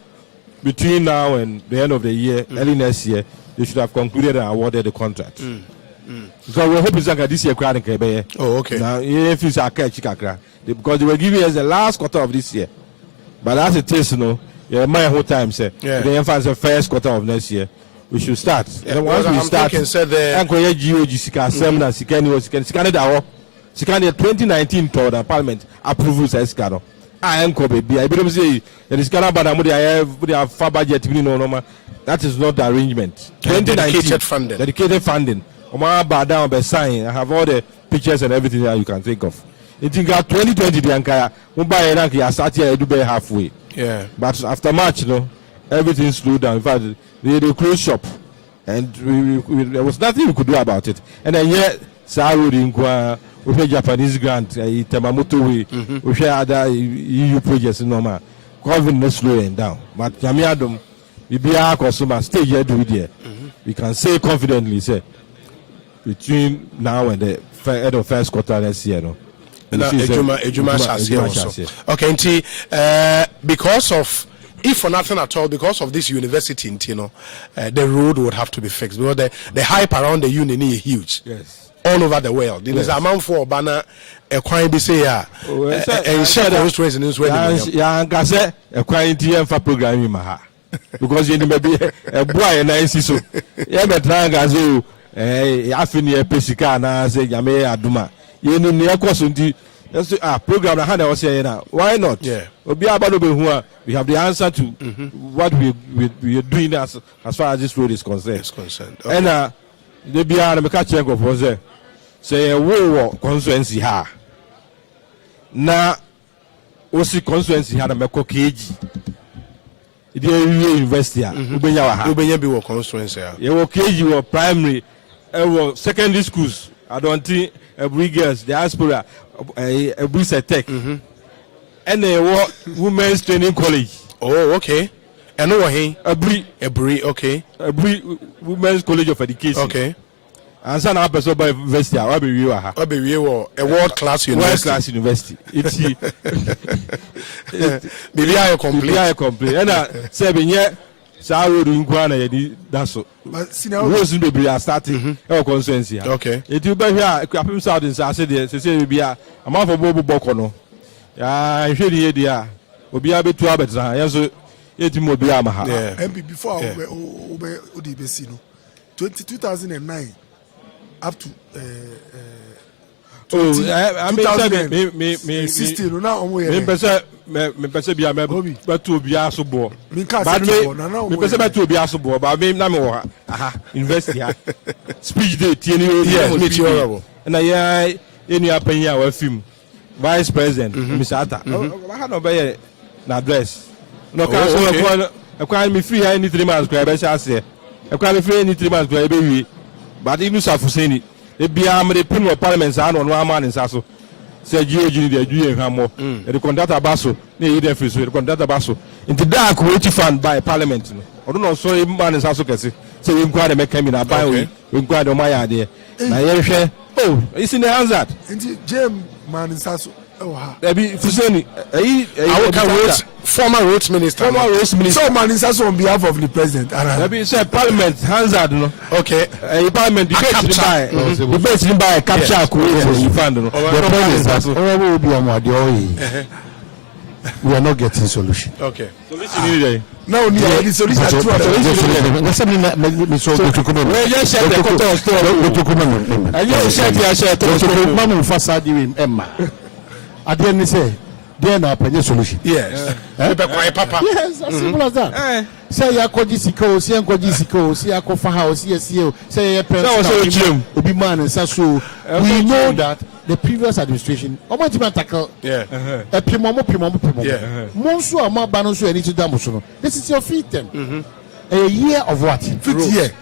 between now and the end of the year, early next year, they should have concluded and awarded the contract. So we're hoping that this year, oh, okay. Now, because they were giving us the last quarter of this year. But as it is, my whole time, say, the emphasis the first quarter of next year, we should start. And once we start, the 2019 tour the parliament approval says Scano. I am Kobe. I believe say there is Ghana Badamudi. They have far budget. That is not the arrangement. 2019 dedicated funding. Omar Badam be sign. I have all the pictures and everything that you can think of. In 2020, the Ankara Mumbai and Anki start here Dubai halfway. Yeah. But after March, everything slowed down. In fact, they closed shop, and there was nothing we could do about it. And then yet, Saudi Inqua. We have Japanese grant, Temamoto way, we have other EU projects in Noma. Government not slowing down. But Yamiadum, we be our consumer stage here do there. We can say confidently, say, between now and the end of first quarter next year. Okay, because of, if for nothing at all, because of this university, the road would have to be fixed because the hype around the union is huge. Yes. All over the world. There is a amount for banner a crime be say and share the host in this way. Yeah, and say a quantity for programming maha. Because you may be a boy and I see so. Yeah, but Rangazo, Afini Pesicana, say Yame Aduma. You know, near Cosunti, that's a program I was saying now. Why not? Yeah. We have the answer to what we are doing as far as this road is concerned. Okay. And they be on the catch of was say a war constituency ha. Na osi constituency had a meko KG. The university Ubenya be constituency. You KG or primary secondary schools. I don't think every girls diaspora a Brisa Tech. And a women's training college. Oh, okay. And no hey. A Bri, okay. A Bri Women's College of Education. Okay. And some other person by university. I be a world class university. World class university. It's maybe I complete. And say benye sa we do nkwa na yedi daso. But senior Rose no be starting e constituency. Okay. It you be here kwapem south in say dey say be a amafo bobo boko no. Ya hwe ni yedi a obi abetu abetra. Yeso yeti mo bi ama ha. MP before ODBC no 2009 up to 2016 now me pese bia me betu obi asobo but me pese betu obi asobo but me na me wo ha university ha speech day tie ni meet you na ya enu apanyi a wa film vice president Mr. Ata ha no be na address no ka so ekwan me free any 3 months kwa be sha se ekwan me free any 3 months kwa be wi but inu safuseni e bia me pin parliament sa no ama ne nsa so say GOG the GU hamo the conduct abaso ne yi free so the conduct abaso into that cooperative fund by parliament no odo no so man is also kese say we nkwade make me na buy we nkwade my idea na ye hwe oh it's in the hands that into James man is also Ebi Fuseni, former roads minister. So man is also on behalf of the president. Ebi say parliament Hansard no. Okay. Parliament debate ni buy capture create fund no. The president we are not getting solution. Okay. Solution is no the solution is at the end say there na penye solution. Yes. Papa. Yes, as simple as that. Say ya koji siko, say koji siko, say ya kofa house, say ya parents. Obi man and so we know that the previous administration omo tackle pimo monso ama ba no so any to dam so no. This is your fifth term. A year of what? Fifth year.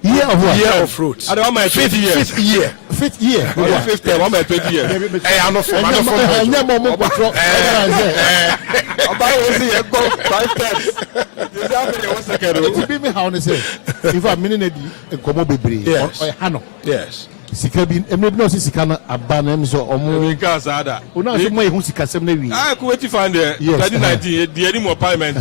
Year of what? Year of fruits. I don't my fifth year. Fifth year. Fifth year. Fifth term, I'm 20 years. Hey, I'm not from control. About you go 5 times. It be me how they say. If I'm meaning a komo bebre or hano. Yes. Sika bi emre bi no si sika na abana em so omo Nka sada. Una so mo ehun sika sem na wi. I could find the 2019 the any more parliament.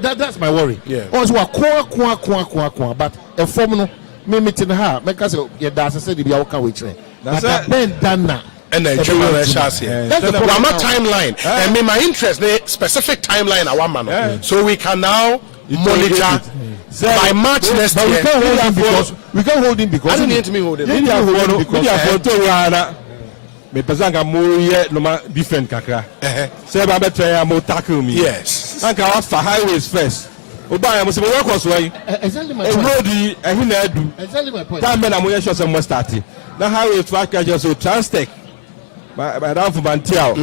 That's my worry. Also wa kwa but e form no me meeting ha make say ye da say the bia wo we kire. That ben dana and then you will chance here. That's the timeline. And me my interest the specific timeline I want man. So we can now monitor by March next year. We can't hold him because I don't need to me hold him. Me pesanga mo ye no ma different kakra. Say ba betra mo tackle me. Yes. Anka was for highways first. Oba ya mo se mo work us way. Exactly my point. Road yi ehu na adu. Exactly my point. Time na mo ye sure say mo start. Na highways for catch so Transtech. By down for Bantiao.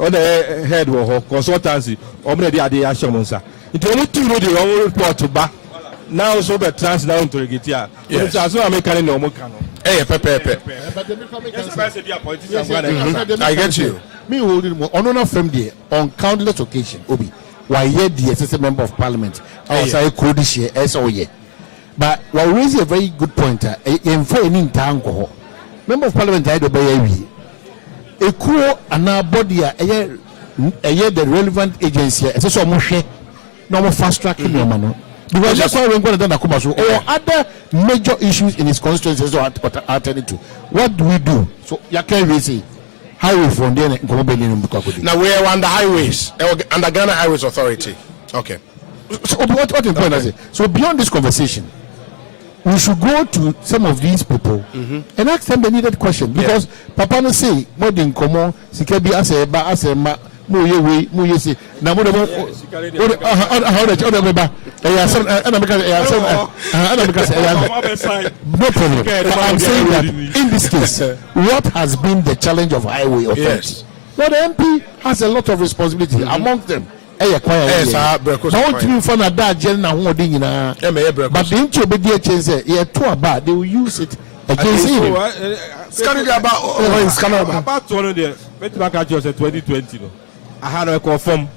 On the head wo consultancy. Omre dey ade ya show mo nsa. It only two road the report to back. Now so be trans down to get here. Yes. So I make no more can. Hey, pepe. But I get you. Me holding more on one from there on countless occasions. Obi, why ye the assistant member of parliament? I was could this year as all year. But while raising a very good point, in for any tango, member of parliament died obey a cool and our body a year the relevant agency. It's so much. No fast tracking your man. Because that's why we're going to do or other major issues in his constituencies or attending to. What do we do? So you can say highway from there. Now we're on the highways, under Ghana Highways Authority. Okay. So what important is it? So beyond this conversation, we should go to some of these people and ask them the needed question. Because Papa no say more than common, Sikabi asema. Mo ye say na mo how no problem. I'm saying that in this case, what has been the challenge of highway authority? Yes. Well, the MP has a lot of responsibility among them. But the they will use it against him. About 2020. I had a confirm.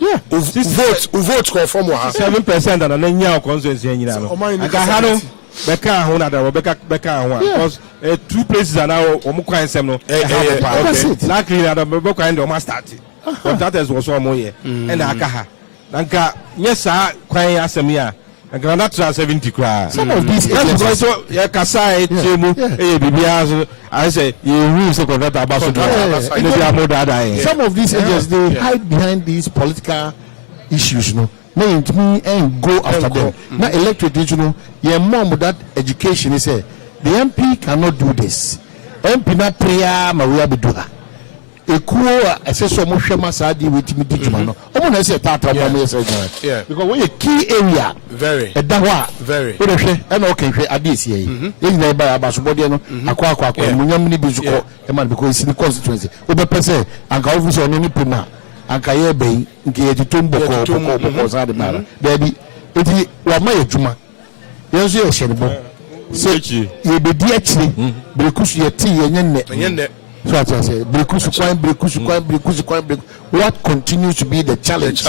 Yeah, vote confirm 7% and then your consensus. I got Becca, because 2 places are now Omuka and Semno. That's it. Luckily, I don't kind of must start. That is also more year. And Akaha. Nanka, yes, sir, crying Asemia. And Granada 70 cry. Some of these agents, Kasai, Bibias, I say, you use the Granada ambassador. Some of these agents, they hide behind these political issues, no. Me and go after them. Now, electorate, you know, your mom with that education, he said, the MP cannot do this. MP na prayer, Maria Beduha. Because when a key area, very, and okay, I did say, by a basubody, because it's in the constituency. Over per se, and Calvis on any puna, and Kaye Bay, get the Tumbo, baby, it was my Juma. Yes, yes, say you be actually because your tea and So as I say, what continues to be the challenge?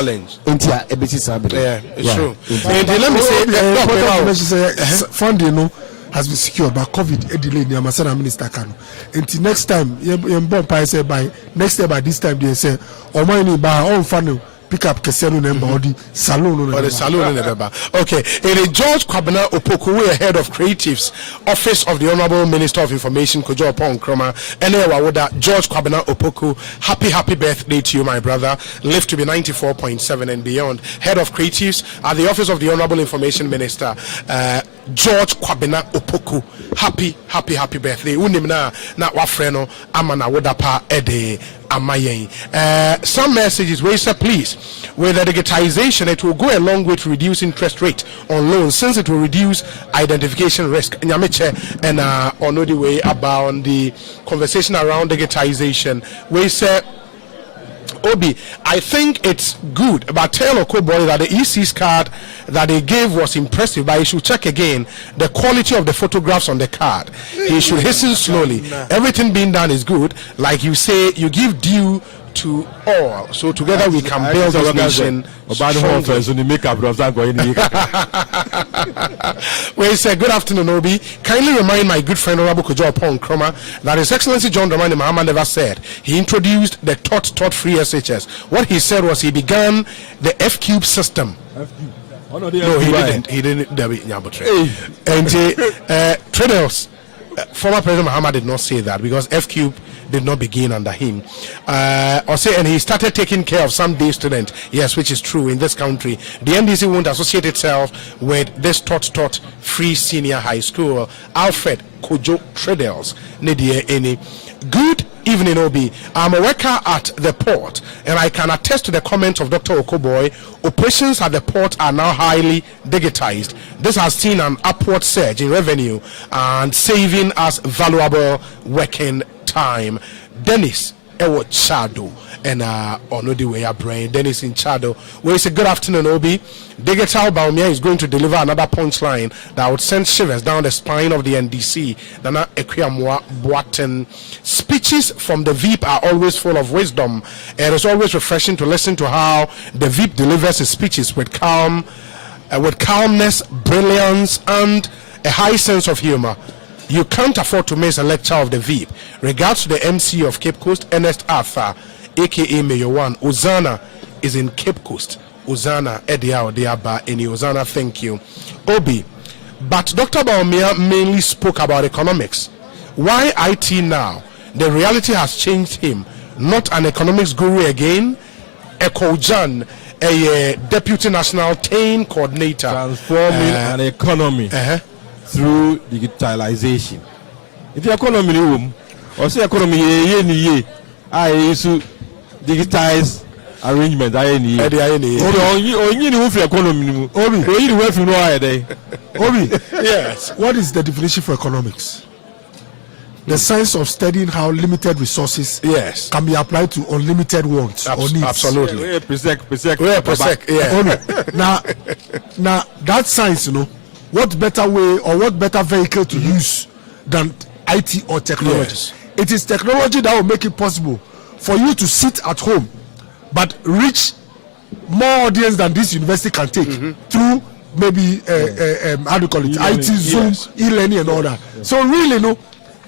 Into ABC Sabbath. Yeah, it's true. And let me say, funding no has been secured, but COVID delayed. The Ambassador Minister can. Until next time, next year by this time they say, "Oh my, by our own funding." Pick up Kesenu number or the salon or the salon number. Okay. In George Kwabena Opoku, we are head of creatives, Office of the Honorable Minister of Information, Kojo Opon Kroma, and George Kwabena Opoku. Happy birthday to you, my brother. Live to be 94.7 and beyond. Head of creatives at the Office of the Honorable Information Minister, George Kwabena Opoku. Happy birthday. Unimna na wafreno amana wodapa ede. Some messages where say please, with the digitization it will go a long way to reduce interest rate on loans since it will reduce identification risk. And on the way about the conversation around digitization, we say Obi, I think it's good, but tell Okoboy that the EC's card that they gave was impressive, but he should check again the quality of the photographs on the card. He should hasten slowly. Everything being done is good. Like you say, you give due to all, so together we can build this nation. We say good afternoon, Obi. Kindly remind my good friend Honorable Kojo Opon Kroma that His Excellency John Dramani Mahama never said he introduced the taught free SHS. What he said was he began the F-Cube system. No, he didn't. He didn't. And Traders, former President Mahama did not say that because F-Cube did not begin under him. And he started taking care of some day students. Yes, which is true in this country. The NDC won't associate itself with this taught free senior high school. Alfred Kojo Traders. Good evening, Obi. I'm a worker at the port, and I can attest to the comments of Dr. Okoboy. Operations at the port are now highly digitized. This has seen an upward surge in revenue and saving us valuable working time. Dennis Ewo Chado and on the way our brain Dennis in Chado. We say good afternoon, Obi. Digital Baumia is going to deliver another punchline that would send shivers down the spine of the NDC. Nana Ekwiyamwa Boaten. Speeches from the VIP are always full of wisdom. It is always refreshing to listen to how the VIP delivers his speeches with calmness, brilliance, and a high sense of humor. You can't afford to miss a lecture of the VIP. Regards to the MC of Cape Coast, Ernest Arthur, aka Mayor One. Ozana is in Cape Coast. Ozana, Edia Odiaba, any Ozana, thank you. Obi, but Dr. Baumia mainly spoke about economics. Why IT now? The reality has changed him. Not an economics guru again. Ekojan, a deputy national TAIN coordinator. Transforming an economy through digitalization. If the economy room, or say economy I used to digitize arrangement. Obi, yes. What is the definition for economics? The science of studying how limited resources can be applied to unlimited wants or needs. Absolutely. Now that science, what better way or what better vehicle to use than IT or technology? Yes. It is technology that will make it possible for you to sit at home but reach more audience than this university can take through maybe how do you call it, IT, Zoom, e-learning and all that. So really,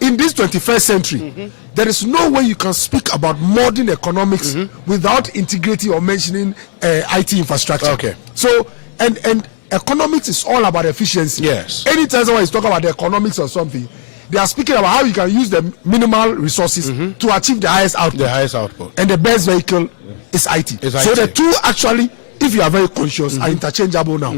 in this 21st century, there is no way you can speak about modern economics without integrating or mentioning IT infrastructure. Okay. So and economics is all about efficiency. Yes. Anytime someone is talking about the economics or something, they are speaking about how you can use the minimal resources to achieve the highest output. And the best vehicle is IT. So the two actually, if you are very conscious, are interchangeable now.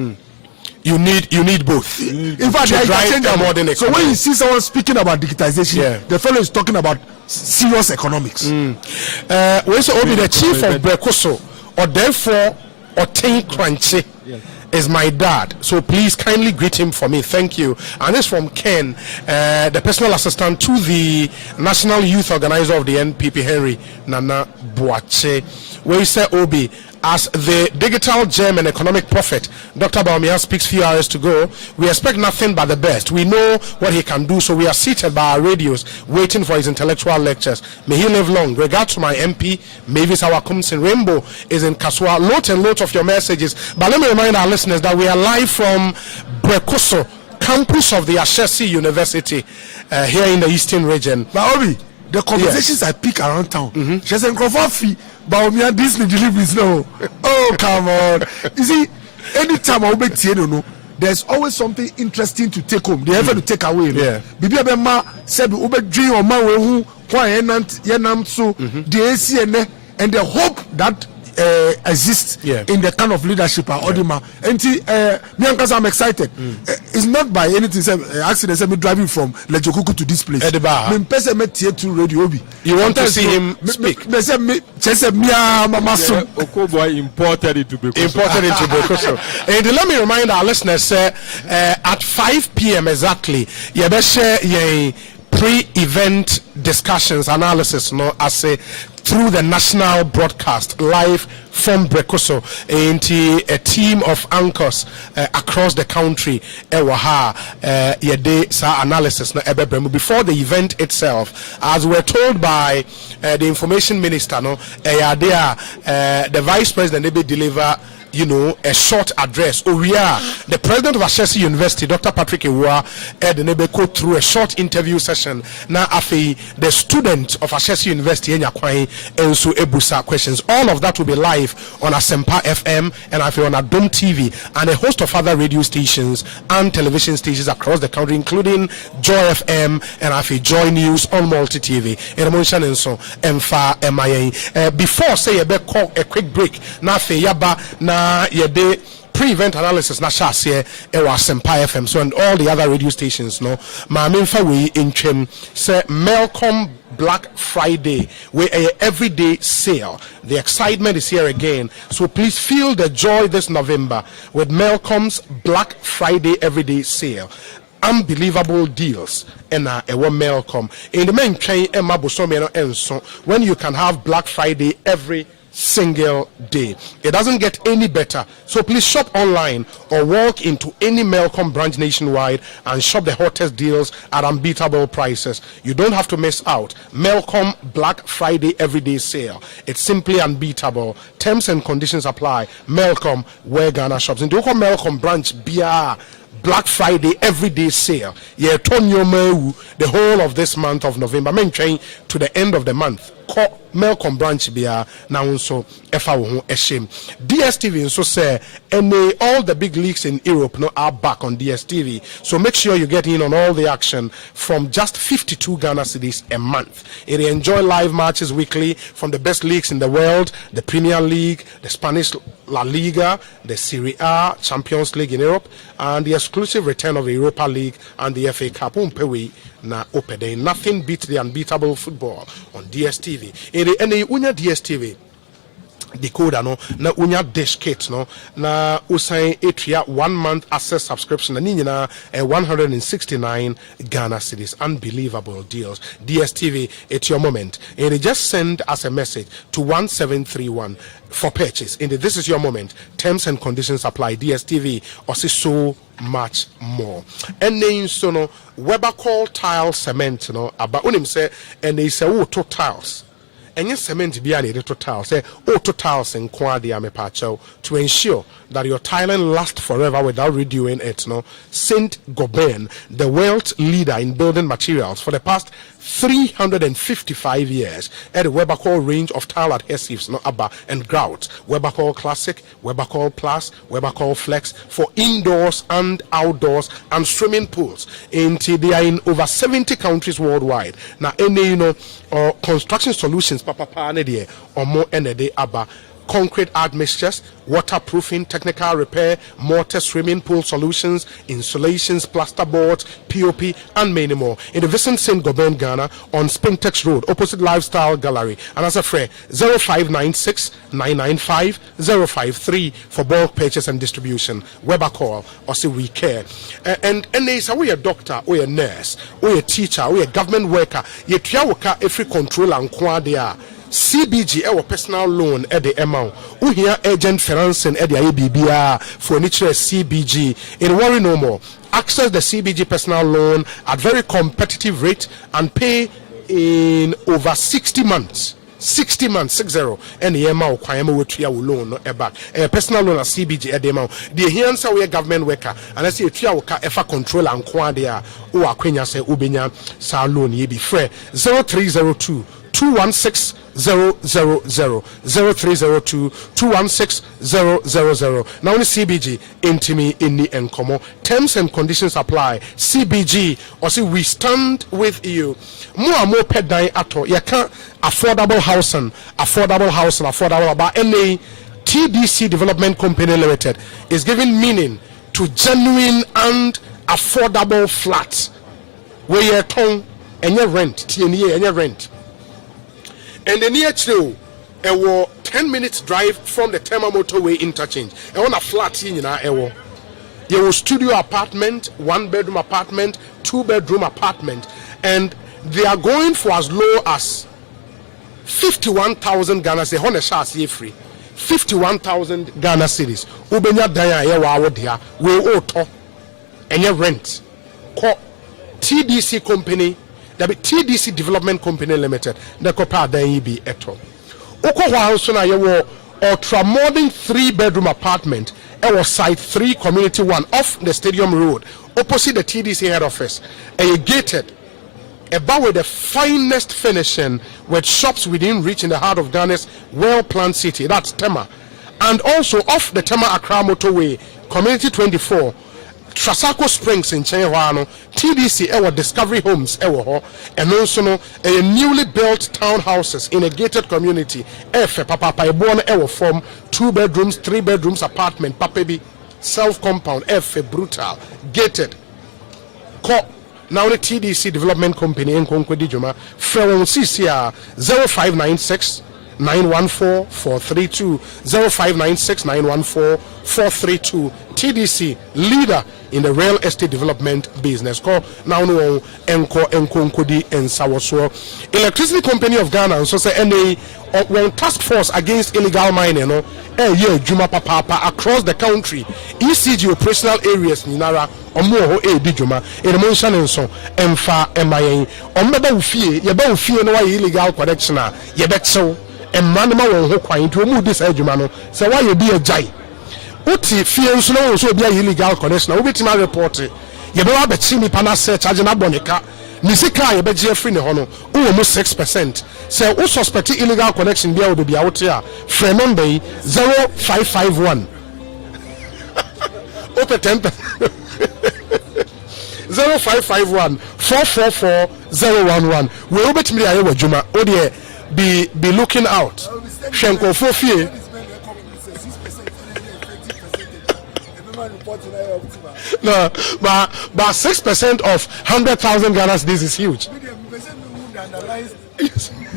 You need both. In fact, they are interchangeable. So when you see someone speaking about digitization, the fellow is talking about serious economics. We also be the chief of Brekoso, or therefore, or Ten Crunchy. Is my dad, so please kindly greet him for me. Thank you. And this from Ken, the personal assistant to the national youth organizer of the NPP, Henry Nana Boache. Where you say, Obi, as the digital gem and economic prophet, Dr. Bawumia speaks few hours to go. We expect nothing but the best. We know what he can do, so we are seated by our radios waiting for his intellectual lectures. May he live long. Regards to my MP, Mavis Awakumsin Rainbow is in Kaswa. Lots and lots of your messages. But let me remind our listeners that we are live from Brekuso, campus of the Ashesi University here in the Eastern region. Baobi, the conversations I pick around town. She said, "Kofafi, Baomi and Disney deliveries no." Oh, come on! You see, anytime I make no, there's always something interesting to take home. They have to take away. Yeah. Bibi abema said ube dream or man who kwa yenam so the AC and the hope that exists in the kind of leadership Odima. And me I'm excited. It's not by anything. Accident. Me driving from Lejokuku to this place. Me pese me to radio. You want to see him speak? Me say me mama so. Okoboy imported into Brekuso. And let me remind our listeners, at 5 p.m. exactly, you better share your pre-event discussions, analysis, as through the national broadcast live from Brekuso, into a team of anchors across the country. Analysis before the event itself, as we're told by the information minister, the vice president they deliver a short address. The president of Ashesi University, Dr. Patrick Ewa, go through a short interview session. Now, the student of Ashesi University, and so ebusa questions. All of that will be live on Asempa FM and on Adom TV and a host of other radio stations and television stations across the country, including Joy FM and Joy News on Multi TV. And so, MIA. Before say a quick break, now yede pre-event analysis na shase Asempa FM so and all the other radio stations no ma memfa we intwem say Melcom Black Friday where a everyday sale. The excitement is here again, so please feel the joy this November with Melcom's Black Friday everyday sale. Unbelievable deals and a Melcom in the main train when you can have Black Friday every single day. It doesn't get any better. So please shop online or walk into any Melcom branch nationwide and shop the hottest deals at unbeatable prices. You don't have to miss out. Melcom Black Friday everyday sale. It's simply unbeatable. Terms and conditions apply. Melcom, where Ghana shops. In the Melcom branch, Black Friday everyday sale. The whole of this month of November. Main train to the end of the month. Melcom branch bia now so efa a shame. DSTV so say and all the big leagues in Europe are back on DSTV. So make sure you get in on all the action from just 52 Ghana cedis a month. You enjoy live matches weekly from the best leagues in the world, the Premier League, the Spanish La Liga, the Serie A, Champions League in Europe, and the exclusive return of the Europa League and the FA Cup. Na open. Nothing beats the unbeatable football on DSTV. Any unya DSTV decoder no na unya dish kit no na usain etria 1 month access subscription na nyina 169 Ghana cedis. Unbelievable deals. DSTV, it's your moment. And just send us a message to 1731 for purchase. And this is your moment. Terms and conditions apply. DSTV or see so much more. And then so no Webercall tile cement no about unim say and they say auto tiles. And yes, cement be an auto tiles. Say auto tiles and quadi amepacho to ensure that your tiling lasts forever without redoing it. No, Saint Gobain, the world's leader in building materials for the past 355 years, at the Webercall range of tile adhesives, no ABBA and grout. Webercall Classic, Webercall Plus, Webercall Flex for indoors and outdoors and swimming pools. They are in over 70 countries worldwide. Now, any construction solutions, papa or more energy ABBA. Concrete admixtures, waterproofing, technical repair, mortar, swimming pool solutions, insulations, plasterboards, POP, and many more. In the Vincent St. Gobain, Ghana, on Spintex Road, opposite Lifestyle Gallery. And as a friend, 0596 995 053 for bulk purchase and distribution. Webercall, or say we care. And they say, we a doctor, we a nurse, we a teacher, we a government worker, you try every control and quadia. CBG our personal loan at the amount. We hear agent financing at the IBBR for nature CBG. In worry no more. Access the CBG personal loan at very competitive rate and pay in over 60 months. 60 months, 60, and the amount of loan no back. A personal loan at CBG at the amount. The here answer we government worker, and I say a 3 hour ever control and quadia or Quenya say Ubenya sa loan ye be fair 0302 216 000 0302 216 000. Now only CBG intimi in the encomo. Terms and conditions apply. CBG or see we stand with you. More and more pet dying ato. You can't affordable housing about any TDC Development Company Limited is giving meaning to genuine and affordable flats where you ton and your rent, and your rent. And the near chill, a 10 minutes drive from the Tema motorway interchange. And on a flat in a you will studio apartment, 1-bedroom apartment, 2-bedroom apartment, and they are going for as low as 51,000 Ghana cedis. Honest shall free 51,000 Ghana cedis. Ubenya daya ya wa dia we auto and your rent. Call TDC company. There be TDC Development Company Limited. The copa then be eto. Oko house na yewo ultra modern 3-bedroom apartment. Our site 3 community 1 off the Stadium Road opposite the TDC head office. A gated about with the finest finishing with shops within reach in the heart of Ghana's well-planned city. That's Tema. And also off the Tema Accra motorway, community 24. Trasako Springs in Chenwano, TDC our Discovery Homes and also a newly built townhouses in a gated community. Papa Paibon our form 2 bedrooms, 3 bedrooms apartment, Papebi self compound, brutal, gated. Now the TDC Development Company in Conquedi Juma, from CCR 0596 914 432 0596 914 432. TDC leader in the real estate development business. Call now no Enko Nkodi and Sawoso. Electricity Company of Ghana and so say NA one task force against illegal mining Juma Papa across the country. ECG operational areas Ninara Omo Juma in mention and so Emfa MIA Omeba Ufie Yaba Ufie no illegal connection Yebetso and Manama will hook into move this Ejumano. So why you be a jai? Uti fear so also be a illegal connection. Ubitima report it. You know about Chini Pana search Ajana Bonica. Nisika you bet Jeffrey Nehono, almost 6%. So who suspect illegal connection there will be out here. Fremembe 0551. Open 10%. 0551 444 011. We will bet me a Juma. Odie be looking out. Shenko for fear. No, but 6% of 100,000 Ghana, this is huge.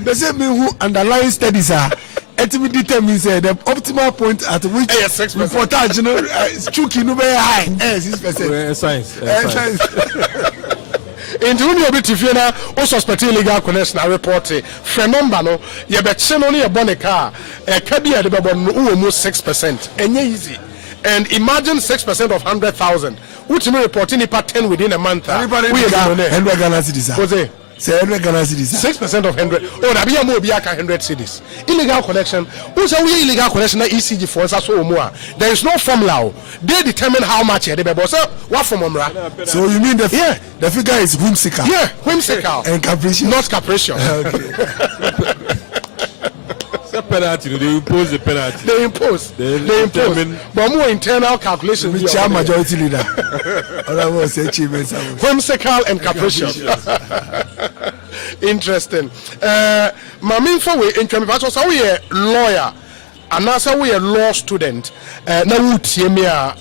The same who underlying studies are ultimately determines the optimal point at which reportage, you know, it's tricky, no very high. 6%. Science. In the Union of Tifina, also suspect illegal connection. I report it. Phenomenal. You bet only a bonnet car. A cabby at almost 6%. And easy. And imagine 6% of 100,000. Which may report in 10 within a month. Everybody we are 100 Ghana cities. Say 100 Ghana cities. 6% of 100. Oh, that be a more 100 cities. Illegal connection. Who's a illegal connection? ECG for us so more. There is no formula. They determine how much they be. So what formula? So you mean the figure is whimsical? Yeah, whimsical and capricious. Not capricious. Okay. Penalty, they impose the penalty. They impose. But more internal calculation. Which are majority leader. Whimsical and capricious. Interesting. Maminfo we in Kemipacho, so we a lawyer. And also we a law student. Now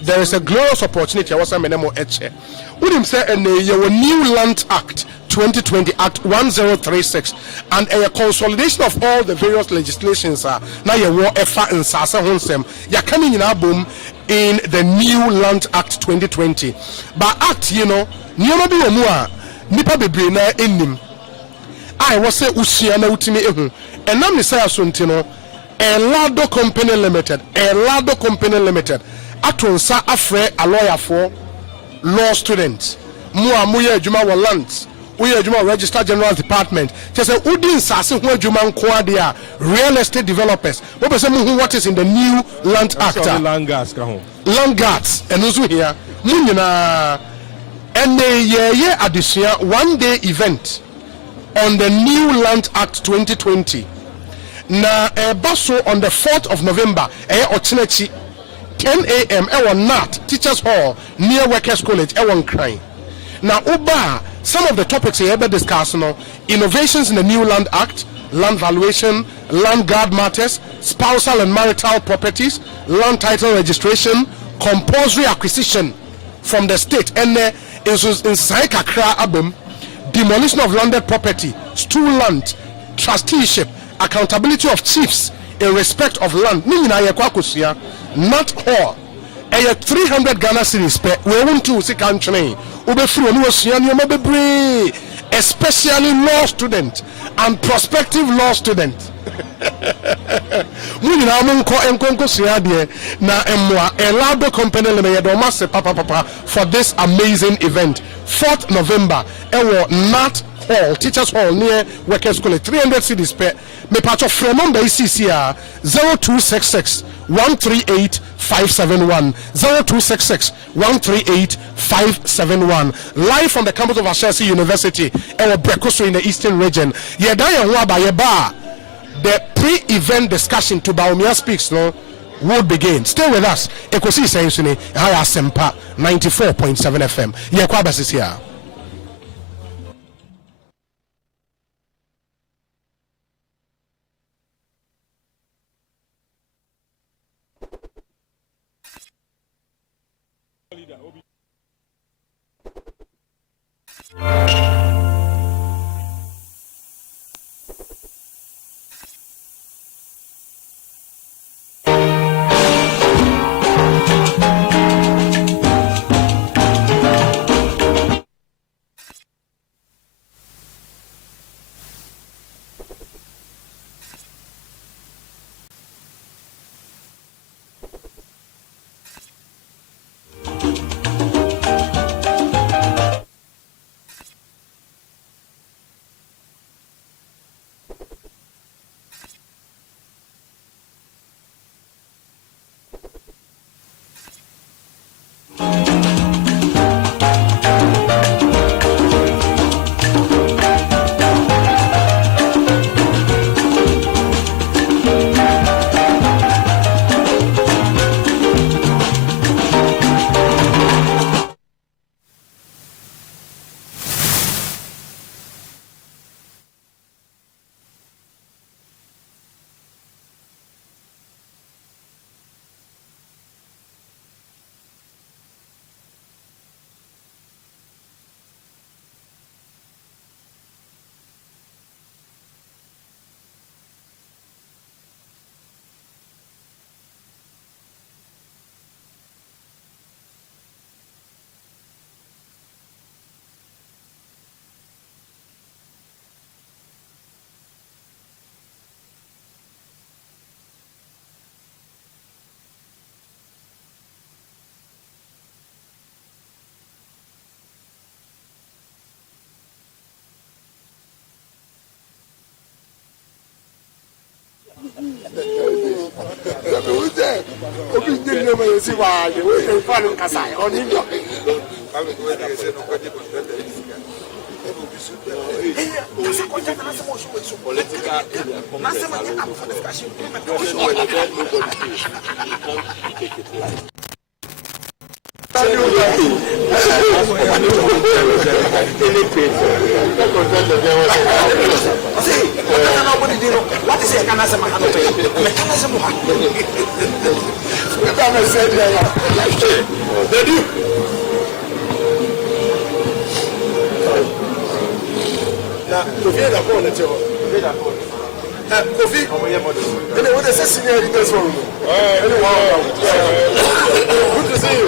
there is a glorious opportunity. I was a menemo eche. Would him say a new Land Act 2020 Act 1036 and a consolidation of all the various legislations now you war efa and sasa honsem ya coming in our boom in the new Land Act 2020 but act you know nipa bebre na enim I was say usua na utimi ehu enam ne say asonti no Elado Company Limited atonsa afre a lawyer for law students mu amuye adwuma wo lands we adwuma register general department say udin sase ho adwuma nko ade a real estate developers we be say mu what is in the new land act land guards and also here mu nyina ene ye adesua one day event on the new land act 2020 na baso on the 4th of November ochinechi 10 a.m. Nat Teachers Hall near Workers College Nkran. Now Uba, some of the topics we ever discussed, innovations in the new land act, land valuation, land guard matters, spousal and marital properties, land title registration, compulsory acquisition from the state, and in Saikakra Abum, demolition of landed property, stool land, trusteeship, accountability of chiefs in respect of land. Not all. 300 Ghana cedis per we want to see country. Especially law student and prospective law student. Elado Company Limited for this amazing event. 4th November, Nat Hall, Teachers Hall near Workers College, 300 cedis per. Me patch of free number is 0266 138 571 0266 138 571. Live from the campus of Ashesi University, our breakfast in the Eastern region. The pre-event discussion to Baumia Speaks will begin. Stay with us. Ekosiisen On Asempa 94.7 FM. Yakwabas is here. What is it? Can I say my Kofi, good to see you.